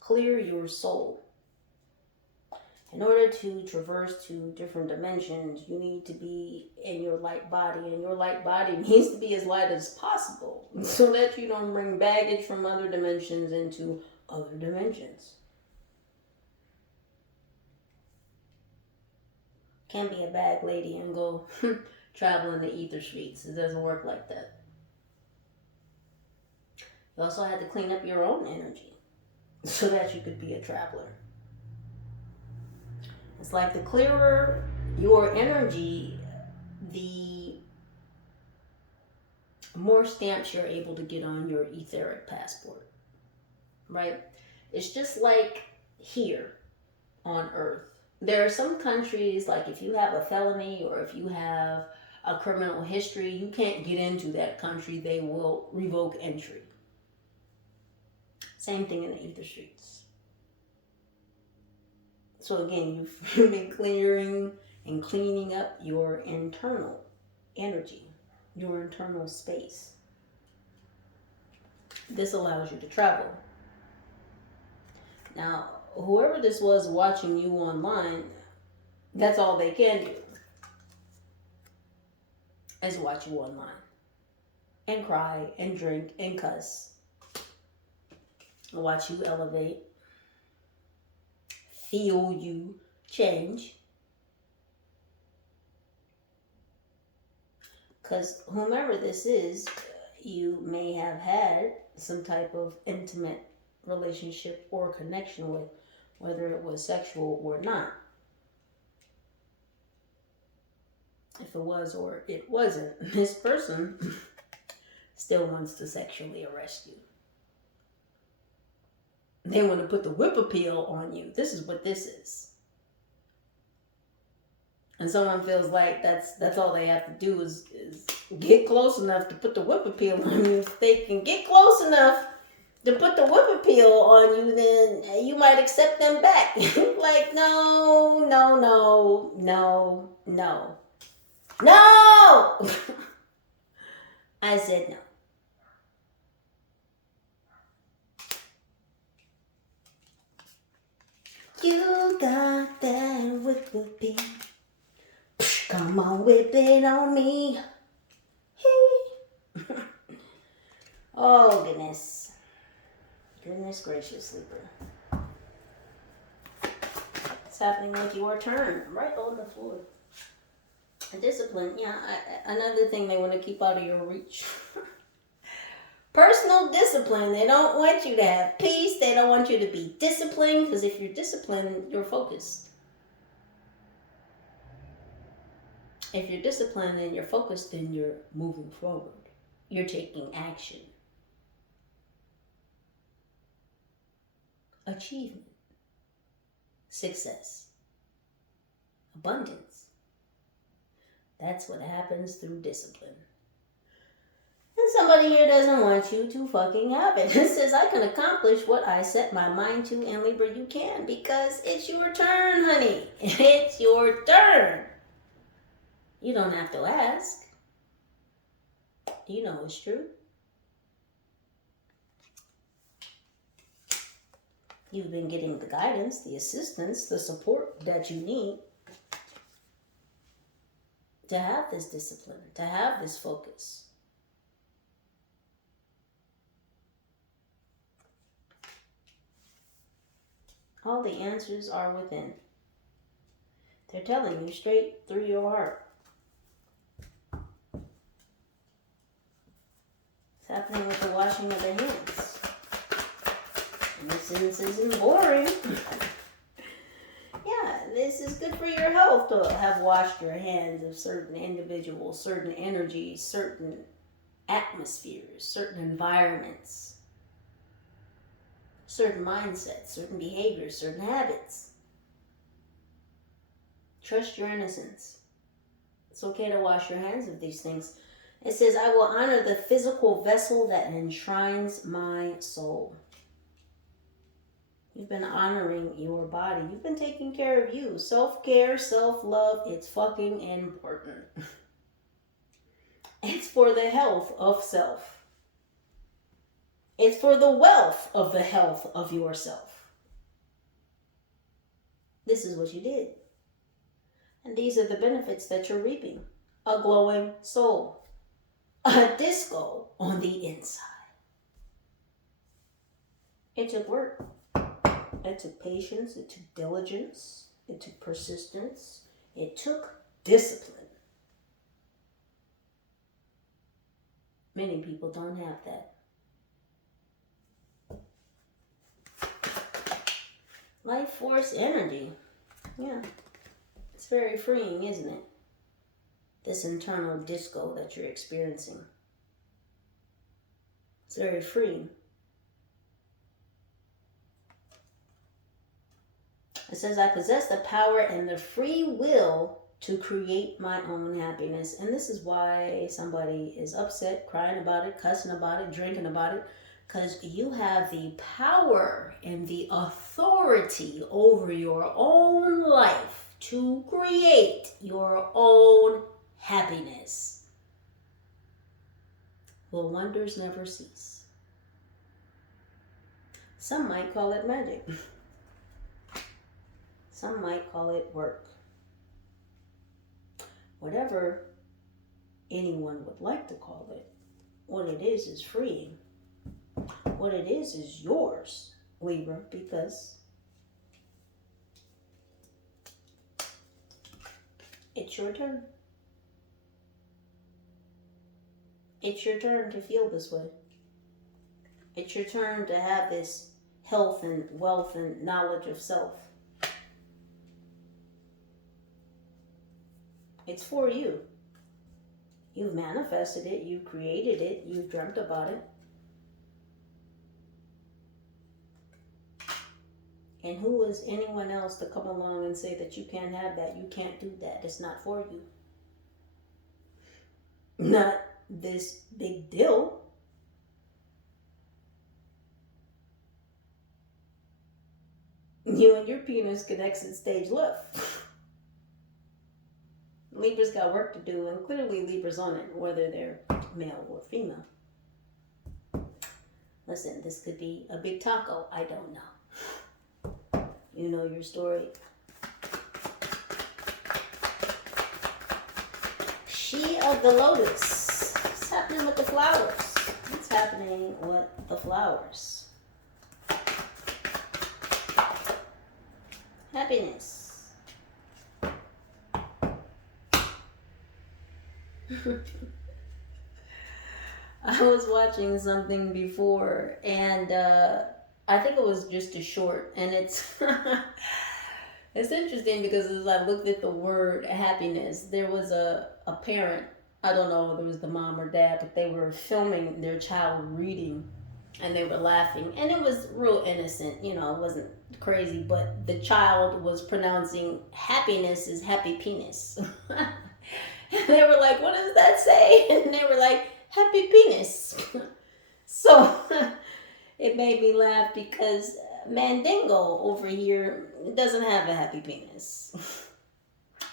clear your soul. In order to traverse to different dimensions, you need to be in your light body, and your light body needs to be as light as possible so that you don't bring baggage from other dimensions into other dimensions. Can't be a bag lady and go traveling the ether streets. It doesn't work like that. You also had to clean up your own energy so that you could be a traveler. It's like the clearer your energy, the more stamps you're able to get on your etheric passport, right? It's just like here on Earth. There are some countries, like if you have a felony or if you have a criminal history, you can't get into that country. They will revoke entry. Same thing in the ether streets. So again, you've been clearing and cleaning up your internal energy, your internal space. This allows you to travel. Now, whoever this was watching you online, that's all they can do is watch you online and cry and drink and cuss, watch you elevate, feel you change. Because whomever this is, you may have had some type of intimate relationship or connection with, whether it was sexual or not. If it was or it wasn't, this person still wants to sexually arrest you. They want to put the whip appeal on you. This is what this is. And someone feels like that's all they have to do is get close enough to put the whip appeal on you. If they can get close enough to put the whip appeal on you, then you might accept them back. Like, no. I said no. You got that whip appeal. Come on, whip it on me. Hey. Oh, goodness. Goodness gracious, Libra. It's happening with your turn. Right on the floor. Discipline. Yeah, another thing they want to keep out of your reach. Personal discipline. They don't want you to have peace. They don't want you to be disciplined. Because if you're disciplined, you're focused. If you're disciplined and you're focused, then you're moving forward. You're taking action. Achievement. Success. Abundance. That's what happens through discipline. And somebody here doesn't want you to fucking have it. It says, I can accomplish what I set my mind to, and Libra, you can, because it's your turn, honey. It's your turn. You don't have to ask. You know it's true. You've been getting the guidance, the assistance, the support that you need to have this discipline, to have this focus. All the answers are within. They're telling you straight through your heart. It's happening with the washing of the hands. And this isn't boring. Yeah, this is good for your health to have washed your hands of certain individuals, certain energies, certain atmospheres, certain environments, certain mindsets, certain behaviors, certain habits. Trust your innocence. It's okay to wash your hands of these things. It says, I will honor the physical vessel that enshrines my soul. You've been honoring your body. You've been taking care of you. Self-care, self-love, it's fucking important. It's for the health of self. It's for the wealth of the health of yourself. This is what you did. And these are the benefits that you're reaping. A glowing soul. A disco on the inside. It took work. It took patience. It took diligence. It took persistence. It took discipline. Many people don't have that. Life force energy. Yeah. It's very freeing, isn't it? This internal disco that you're experiencing. It's very freeing. It says, I possess the power and the free will to create my own happiness. And this is why somebody is upset, crying about it, cussing about it, drinking about it. Because you have the power and the authority over your own life to create your own happiness. Will wonders never cease? Some might call it magic. Some might call it work. Whatever anyone would like to call it, what it is freeing. What it is yours, Libra, because it's your turn. It's your turn to feel this way. It's your turn to have this health and wealth and knowledge of self. It's for you. You've manifested it, you've created it, you've dreamt about it. And who is anyone else to come along and say that you can't have that, you can't do that, it's not for you? Not this big deal. You and your penis can exit stage left. Libra's got work to do, and clearly Libra's on it, whether they're male or female. Listen, this could be a big taco. I don't know. You know your story. She of the lotus. What's happening with the flowers? What's happening with the flowers? Happiness. I was watching something before, and I think it was just a short, and it's it's interesting because as I looked at the word happiness, there was a parent, I don't know whether it was the mom or dad, but they were filming their child reading, and they were laughing, and it was real innocent, you know, it wasn't crazy, but the child was pronouncing happiness as happy penis. And they were like, what does that say? And they were like, happy penis. So it made me laugh because Mandingo over here doesn't have a happy penis.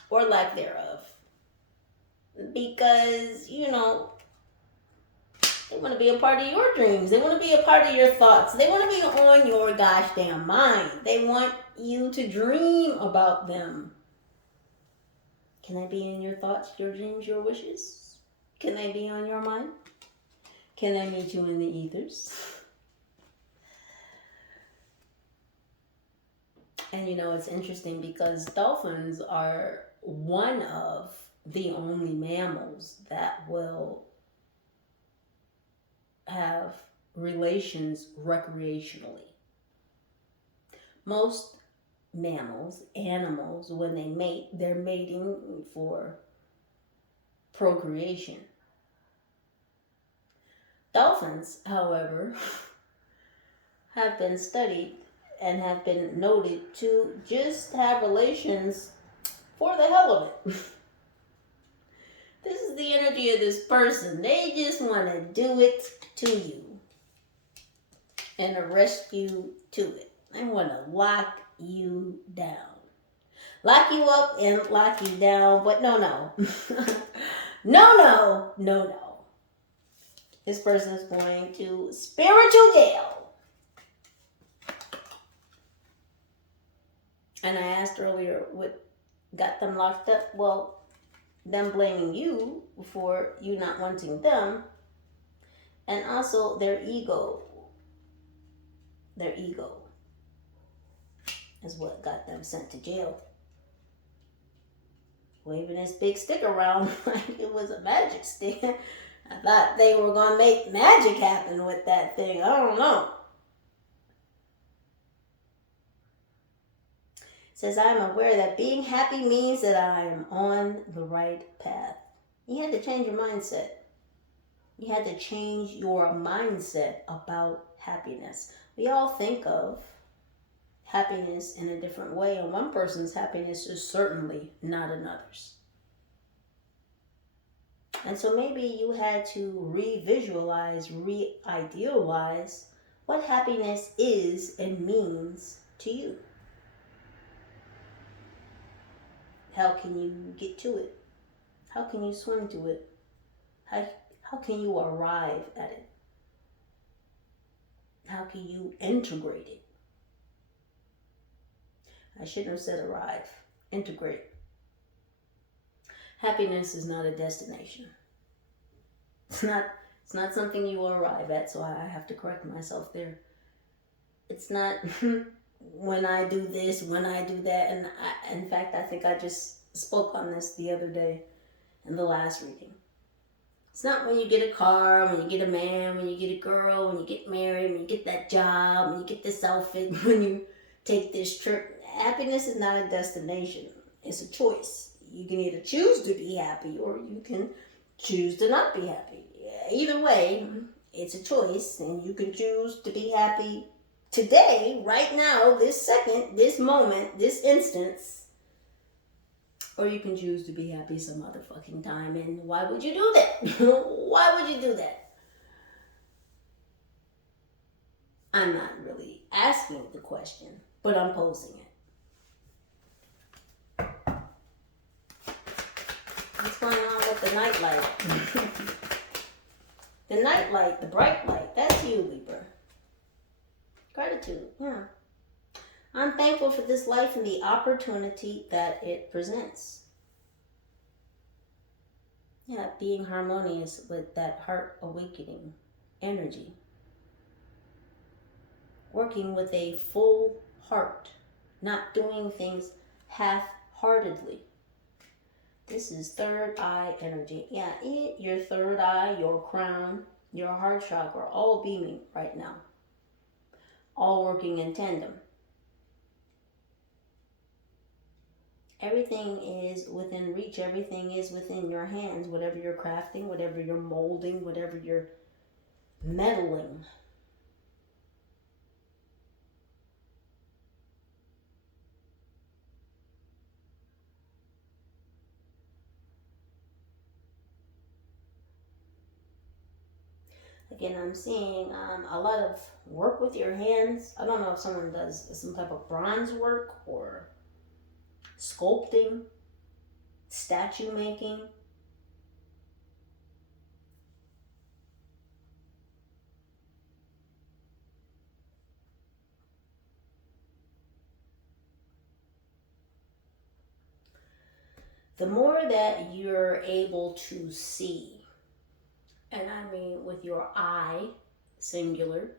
Or lack thereof. Because, you know, they want to be a part of your dreams. They want to be a part of your thoughts. They want to be on your gosh damn mind. They want you to dream about them. Can I be in your thoughts, your dreams, your wishes? Can I be on your mind? Can I meet you in the ethers? And you know, it's interesting because dolphins are one of the only mammals that will have relations recreationally. Most mammals, animals, when they mate, they're mating for procreation. Dolphins, however, have been studied and have been noted to just have relations for the hell of it. This is the energy of this person. They just want to do it to you and arrest you to it. They want to lock you down. Lock you up and lock you down, but no. No. This person is going to spiritual jail. And I asked earlier what got them locked up. Well, them blaming you for you not wanting them, and also their ego. Their ego is what got them sent to jail. Waving this big stick around like it was a magic stick. I thought they were going to make magic happen with that thing. I don't know. It says, I am aware that being happy means that I am on the right path. You had to change your mindset. You had to change your mindset about happiness. We all think of happiness in a different way, and one person's happiness is certainly not another's. And so maybe you had to re-visualize, re-idealize what happiness is and means to you. How can you get to it? How can you swim to it? How can you arrive at it? How can you integrate it? I shouldn't have said arrive. Integrate. Happiness is not a destination. It's not something you will arrive at, so I have to correct myself there. It's not when I do this, when I do that, and in fact, I think I just spoke on this the other day in the last reading. It's not when you get a car, when you get a man, when you get a girl, when you get married, when you get that job, when you get this outfit, when you take this trip. Happiness is not a destination. It's a choice. You can either choose to be happy or you can choose to not be happy. Either way, it's a choice, and you can choose to be happy today, right now, this second, this moment, this instance, or you can choose to be happy some other fucking time. And why would you do that? Why would you do that? I'm not really asking the question, but I'm posing it. What's going on with the nightlight? The nightlight, the bright light, that's you, Libra. Gratitude, yeah. I'm thankful for this life and the opportunity that it presents. Yeah, being harmonious with that heart awakening energy. Working with a full heart, not doing things half-heartedly. This is third eye energy. Yeah, your third eye, your crown, your heart chakra, all beaming right now. All working in tandem. Everything is within reach. Everything is within your hands. Whatever you're crafting, whatever you're molding, whatever you're meddling. Again, I'm seeing a lot of work with your hands. I don't know if someone does some type of bronze work or sculpting, statue making. The more that you're able to see, and I mean with your eye, singular,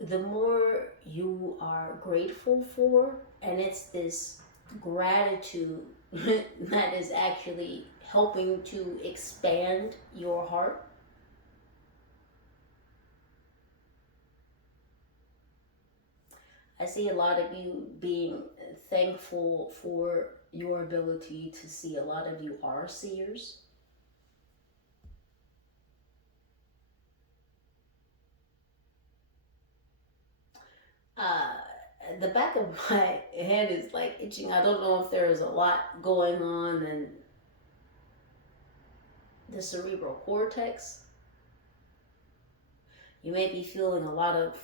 the more you are grateful for, and it's this gratitude that is actually helping to expand your heart. I see a lot of you being thankful for your ability to see. A lot of you are seers. The back of my head is like itching. I don't know if there is a lot going on in the cerebral cortex. You may be feeling a lot of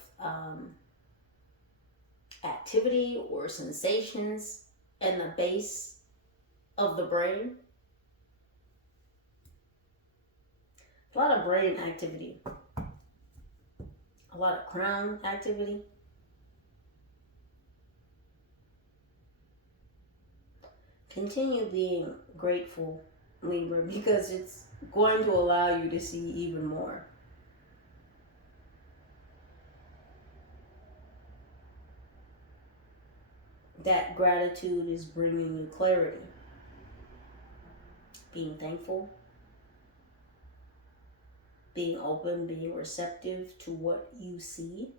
activity or sensations in the base of the brain. A lot of brain activity. A lot of crown activity. Continue being grateful, Libra, because it's going to allow you to see even more. That gratitude is bringing you clarity. Being thankful. Being open, being receptive to what you see.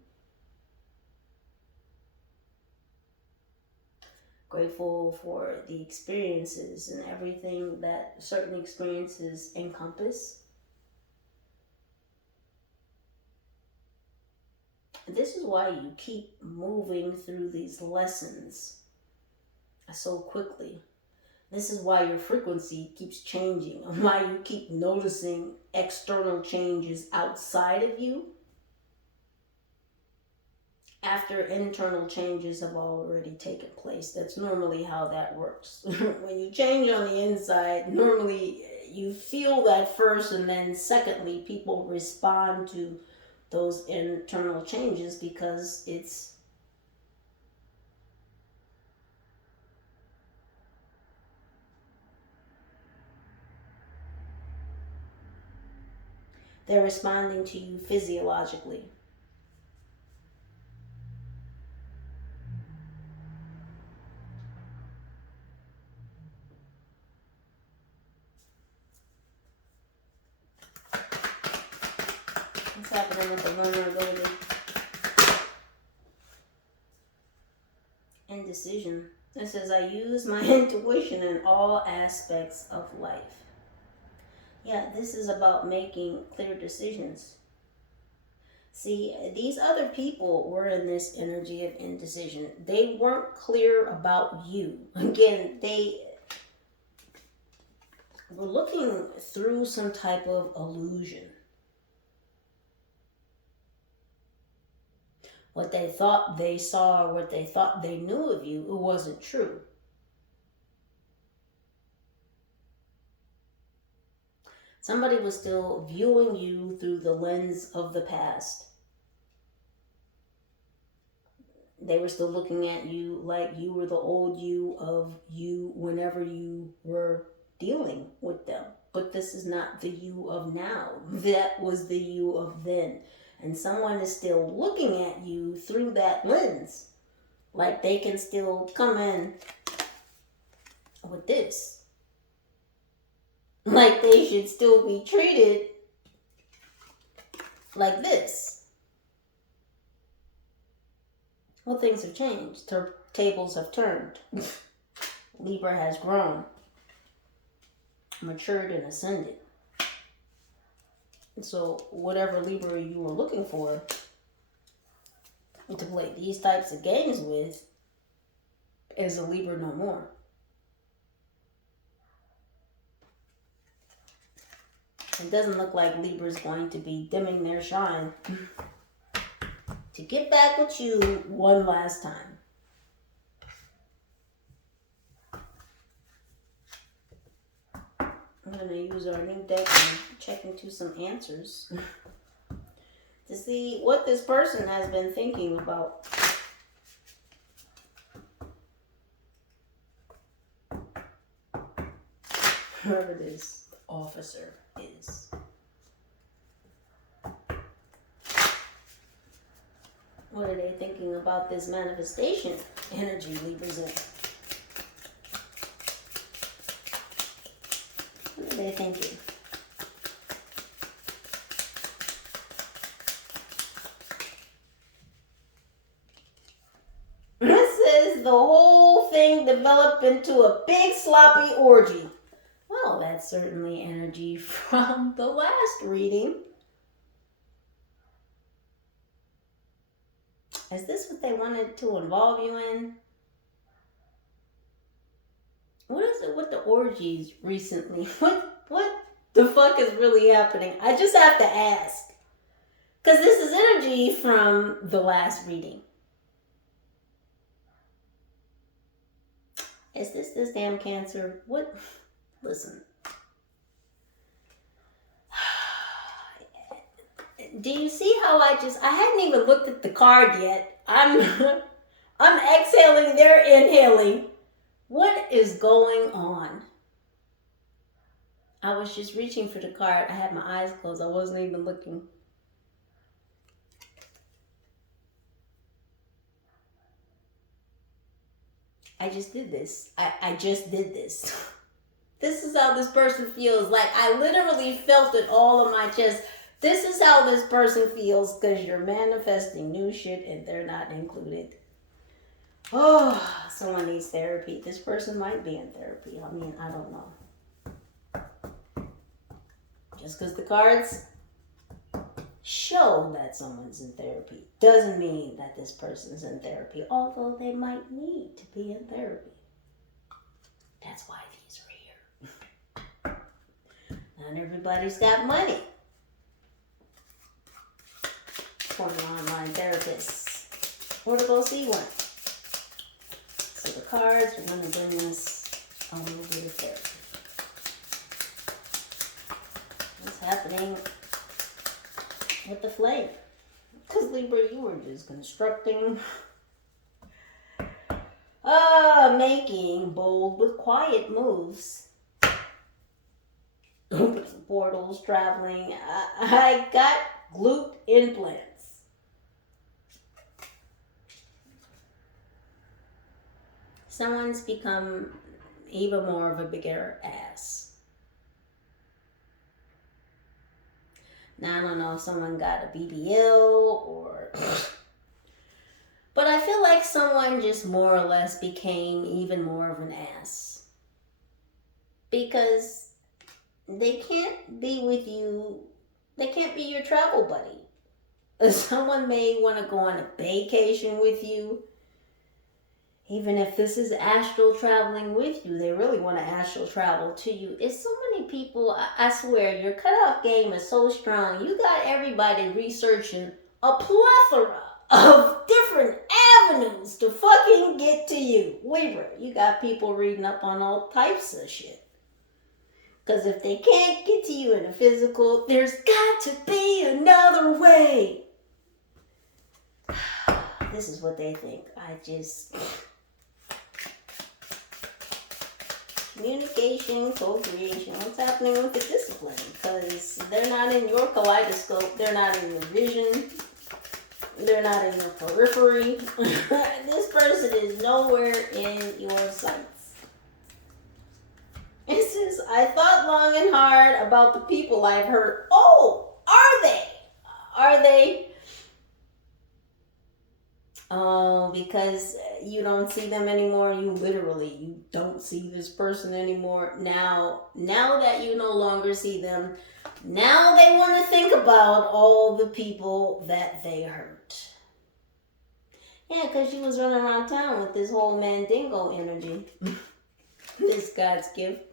Grateful for the experiences and everything that certain experiences encompass. This is why you keep moving through these lessons so quickly. This is why your frequency keeps changing, and why you keep noticing external changes outside of you after internal changes have already taken place. That's normally how that works. When you change on the inside, normally you feel that first, and then secondly, people respond to those internal changes because they're responding to you physiologically. What's happening with the vulnerability? Indecision. It says, I use my intuition in all aspects of life. Yeah, this is about making clear decisions. See, these other people were in this energy of indecision. They weren't clear about you. Again, they were looking through some type of illusion. What they thought they saw, or what they thought they knew of you, it wasn't true. Somebody was still viewing you through the lens of the past. They were still looking at you like you were the old you of you whenever you were dealing with them. But this is not the you of now. That was the you of then. And someone is still looking at you through that lens. Like they can still come in with this. Like they should still be treated like this. Well, things have changed. Tables have turned. Libra has grown, matured, and ascended. So whatever Libra you were looking for to play these types of games with is a Libra no more. It doesn't look like Libra's going to be dimming their shine to get back with you one last time. I'm going to use our new deck and check into some answers to see what this person has been thinking about. Whoever this officer is. What are they thinking about this manifestation energy Libra's in? What are they thinking? It says the whole thing developed into a big sloppy orgy. Well, that's certainly energy from the last reading. Is this what they wanted to involve you in? What is it with the orgies recently? What the fuck is really happening? I just have to ask. Because this is energy from the last reading. Is this damn Cancer? What? Listen. Do you see how I hadn't even looked at the card yet. I'm exhaling, they're inhaling. What is going on? I was just reaching for the card. I had my eyes closed. I wasn't even looking. I just did this. I just did this. This is how this person feels. Like I literally felt it all on my chest. This is how this person feels because you're manifesting new shit and they're not included. Oh, someone needs therapy. This person might be in therapy. I mean, I don't know. Just because the cards show that someone's in therapy doesn't mean that this person's in therapy, although they might need to be in therapy. That's why these are here. Not everybody's got money for an online therapist or to go see one. So the cards are going to bring us a little bit of therapy. What's happening with the flame? Because Libra, you were just constructing, making bold but quiet moves. Opening portals, traveling. I got glute implants. Someone's become even more of a bigger ass. Now, I don't know if someone got a BBL or... But I feel like someone just more or less became even more of an ass. Because they can't be with you. They can't be your travel buddy. Someone may want to go on a vacation with you. Even if this is astral traveling with you, they really want to astral travel to you. It's so many people, I swear, your cutoff game is so strong. You got everybody researching a plethora of different avenues to fucking get to you. Libra, you got people reading up on all types of shit. Because if they can't get to you in a physical, there's got to be another way. This is what they think. Communication, co-creation. What's happening with the discipline? Because they're not in your kaleidoscope. They're not in your vision. They're not in your periphery. This person is nowhere in your sights. It says, I thought long and hard about the people I've hurt. Oh, are they? Are they? Oh, because you don't see them anymore. You don't see this person anymore. Now that you no longer see them, now they want to think about all the people that they hurt. Yeah, because she was running around town with this whole mandingo energy. This God's gift.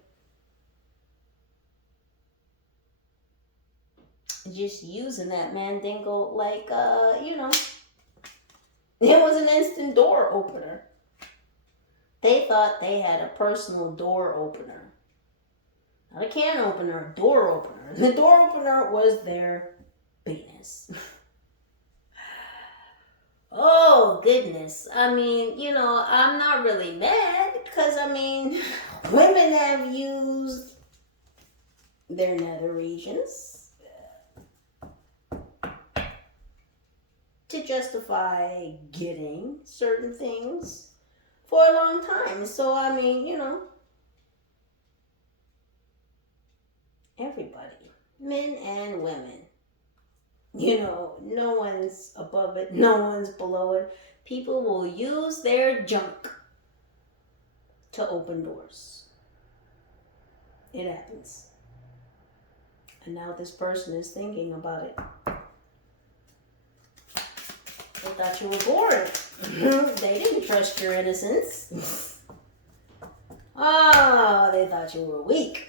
Just using that mandingo like, it was an instant door opener. They thought they had a personal door opener. Not a can opener, a door opener. And the door opener was their penis. Oh, goodness. I mean, I'm not really mad because, women have used their nether regions to justify getting certain things for a long time. So, everybody, men and women, no one's above it, no one's below it. People will use their junk to open doors. It happens. And now this person is thinking about it. They thought you were bored. They didn't trust your innocence. Oh, they thought you were weak.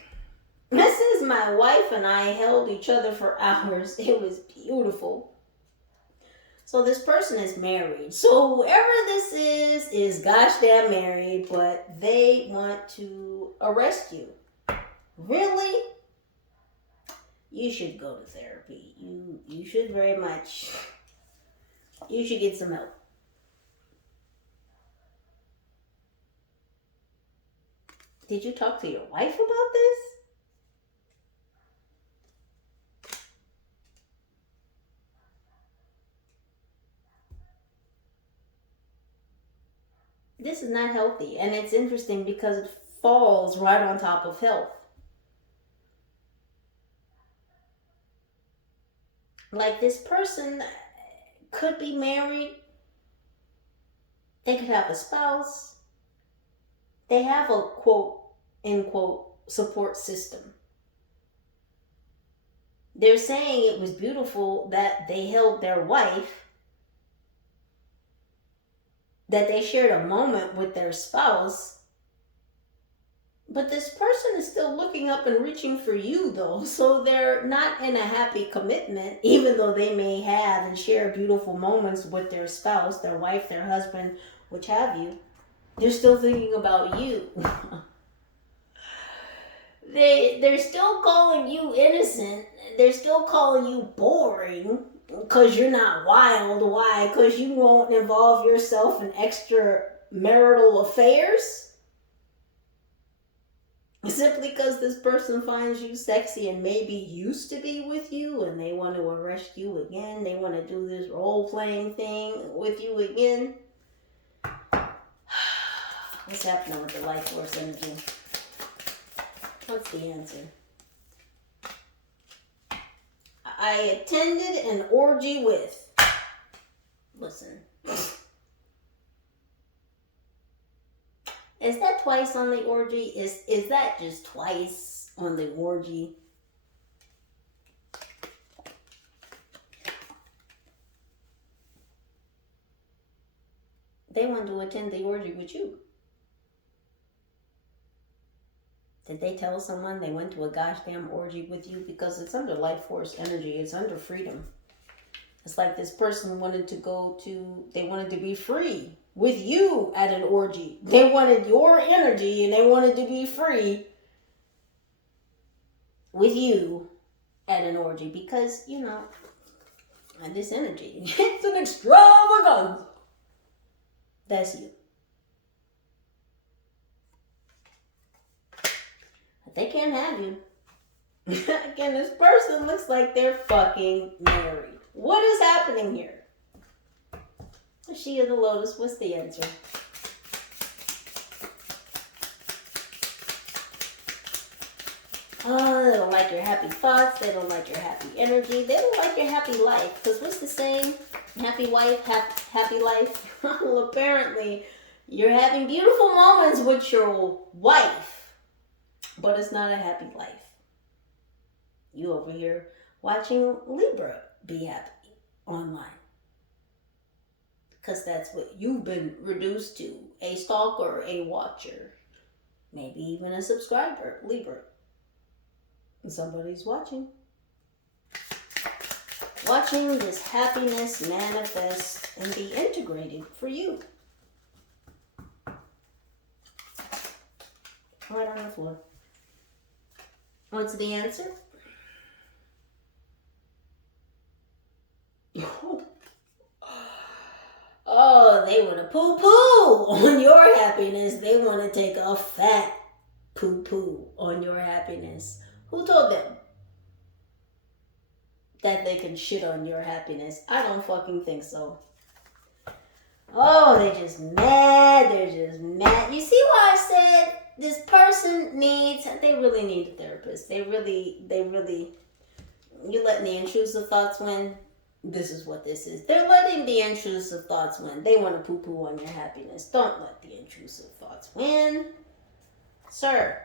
This is my wife and I held each other for hours. It was beautiful. So this person is married. So whoever this is gosh damn married, but they want to arrest you. Really? You should go to therapy. You should very much. You should get some help. Did you talk to your wife about this? This is not healthy, and it's interesting because it falls right on top of health. Like this person could be married. They could have a spouse. They have a quote, end quote, support system. They're saying it was beautiful that they held their wife, that they shared a moment with their spouse. But this person is still looking up and reaching for you, though. So they're not in a happy commitment, even though they may have and share beautiful moments with their spouse, their wife, their husband, which have you. They're still thinking about you. They're still calling you innocent. They're still calling you boring because you're not wild. Why? Because you won't involve yourself in extramarital affairs? Simply because this person finds you sexy and maybe used to be with you and they want to arrest you again. They want to do this role-playing thing with you again. What's happening with the life force energy? What's the answer? I attended an orgy with. Listen. Is that twice on the orgy? Is that just twice on the orgy? They want to attend the orgy with you. Did they tell someone they went to a gosh damn orgy with you? Because it's under life force energy. It's under freedom. It's like this person wanted to be free with you at an orgy. They wanted your energy and they wanted to be free with you at an orgy because, and this energy, it's an extravagance. That's you. But they can't have you. Again, this person looks like they're fucking married. What is happening here? She of the Lotus, what's the answer? Oh, they don't like your happy thoughts. They don't like your happy energy. They don't like your happy life. Because what's the saying? Happy wife, happy life. Well, apparently, you're having beautiful moments with your wife. But it's not a happy life. You over here watching Libra be happy online. Because that's what you've been reduced to. A stalker, a watcher. Maybe even a subscriber, Libra. Somebody's watching. Watching this happiness manifest and be integrated for you. Right on the floor. What's the answer? Oh, they want to poo-poo on your happiness. They want to take a fat poo-poo on your happiness. Who told them that they can shit on your happiness? I don't fucking think so. Oh, they're just mad. They're just mad. You see why I said this person they really need a therapist. They really, you letting the intrusive thoughts win? This is what this is. They're letting the intrusive thoughts win. They want to poo-poo on your happiness. Don't let the intrusive thoughts win. Sir,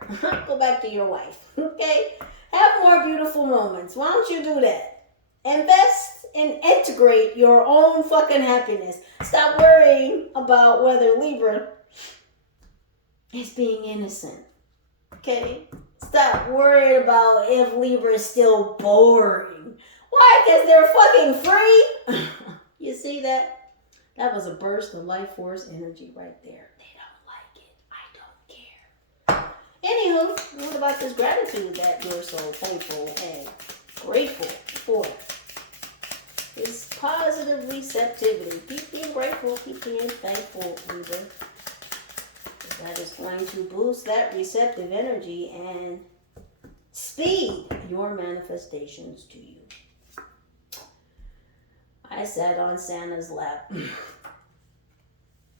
go back to your wife, okay? Have more beautiful moments. Why don't you do that? Invest and integrate your own fucking happiness. Stop worrying about whether Libra is being innocent, okay? Stop worrying about if Libra is still boring. Why? Because they're fucking free? You see that? That was a burst of life force energy right there. They don't like it. I don't care. Anywho, what about this gratitude that you're so thankful and grateful for? This positive receptivity. Keep being grateful. Keep being thankful, Libra. That is going to boost that receptive energy and speed your manifestations to you. I sat on Santa's lap.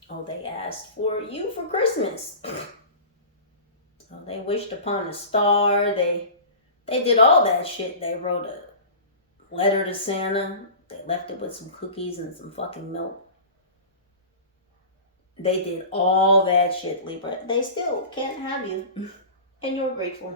Oh, they asked for you for Christmas. Oh, they wished upon a star. They did all that shit. They wrote a letter to Santa. They left it with some cookies and some fucking milk. They did all that shit, Libra. They still can't have you. And you're grateful.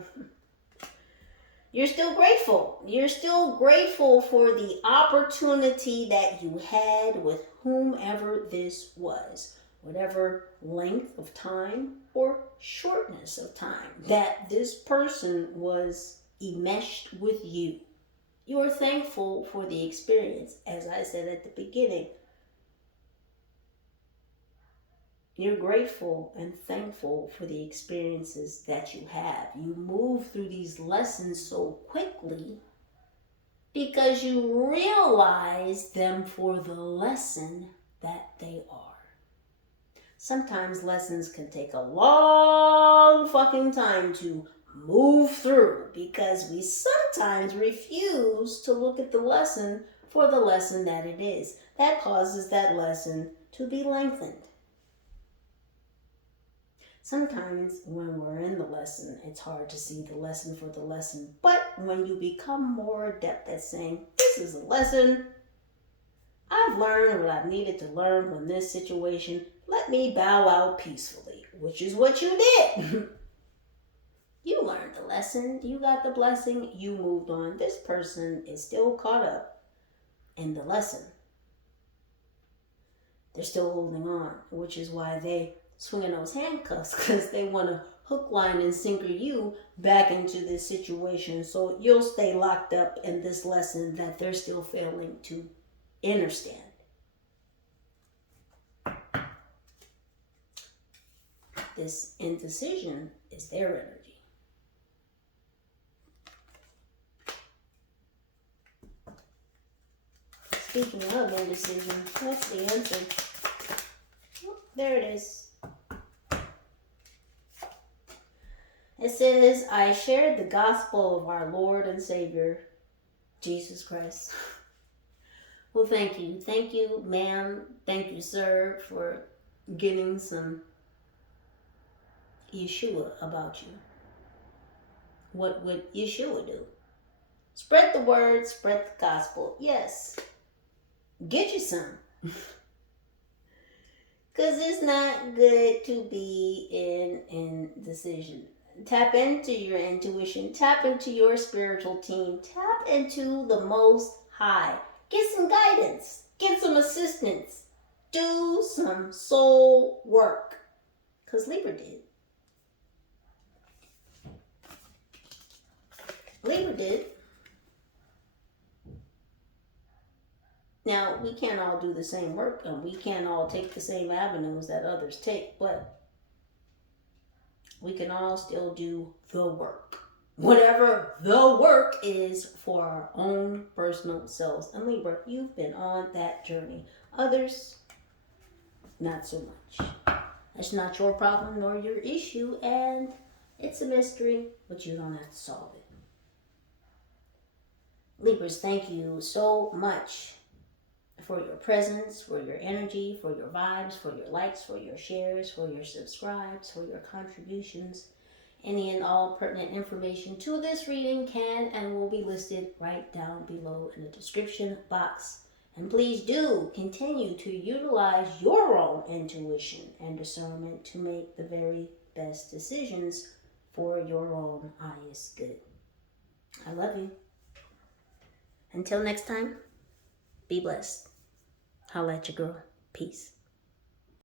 You're still grateful. You're still grateful for the opportunity that you had with whomever this was. Whatever length of time or shortness of time that this person was enmeshed with you. You are thankful for the experience. As I said at the beginning, you're grateful and thankful for the experiences that you have. You move through these lessons so quickly because you realize them for the lesson that they are. Sometimes lessons can take a long fucking time to move through because we sometimes refuse to look at the lesson for the lesson that it is. That causes that lesson to be lengthened. Sometimes when we're in the lesson, it's hard to see the lesson for the lesson. But when you become more adept at saying, this is a lesson, I've learned what I needed to learn from this situation, let me bow out peacefully, which is what you did. You learned the lesson, you got the blessing, you moved on. This person is still caught up in the lesson. They're still holding on, which is why they swinging those handcuffs, because they want to hook, line, and sinker you back into this situation. So you'll stay locked up in this lesson that they're still failing to understand. This indecision is their energy. Speaking of indecision, what's the answer? Oh, there it is. It says, I shared the gospel of our Lord and Savior, Jesus Christ. Well, thank you. Thank you, ma'am. Thank you, sir, for getting some Yeshua about you. What would Yeshua do? Spread the word, spread the gospel. Yes. Get you some. Because it's not good to be in indecision. Tap into your intuition. Tap into your spiritual team. Tap into the Most High. Get some guidance. Get some assistance. Do some soul work. Because Libra did. Libra did. Now, we can't all do the same work, and we can't all take the same avenues that others take, but we can all still do the work. Whatever the work is for our own personal selves. And Libra, you've been on that journey. Others, not so much. That's not your problem nor your issue, and it's a mystery, but you don't have to solve it. Libras, thank you so much for your presence, for your energy, for your vibes, for your likes, for your shares, for your subscribes, for your contributions. Any and all pertinent information to this reading can and will be listed right down below in the description box. And please do continue to utilize your own intuition and discernment to make the very best decisions for your own highest good. I love you. Until next time, be blessed. Holla at your girl. Peace.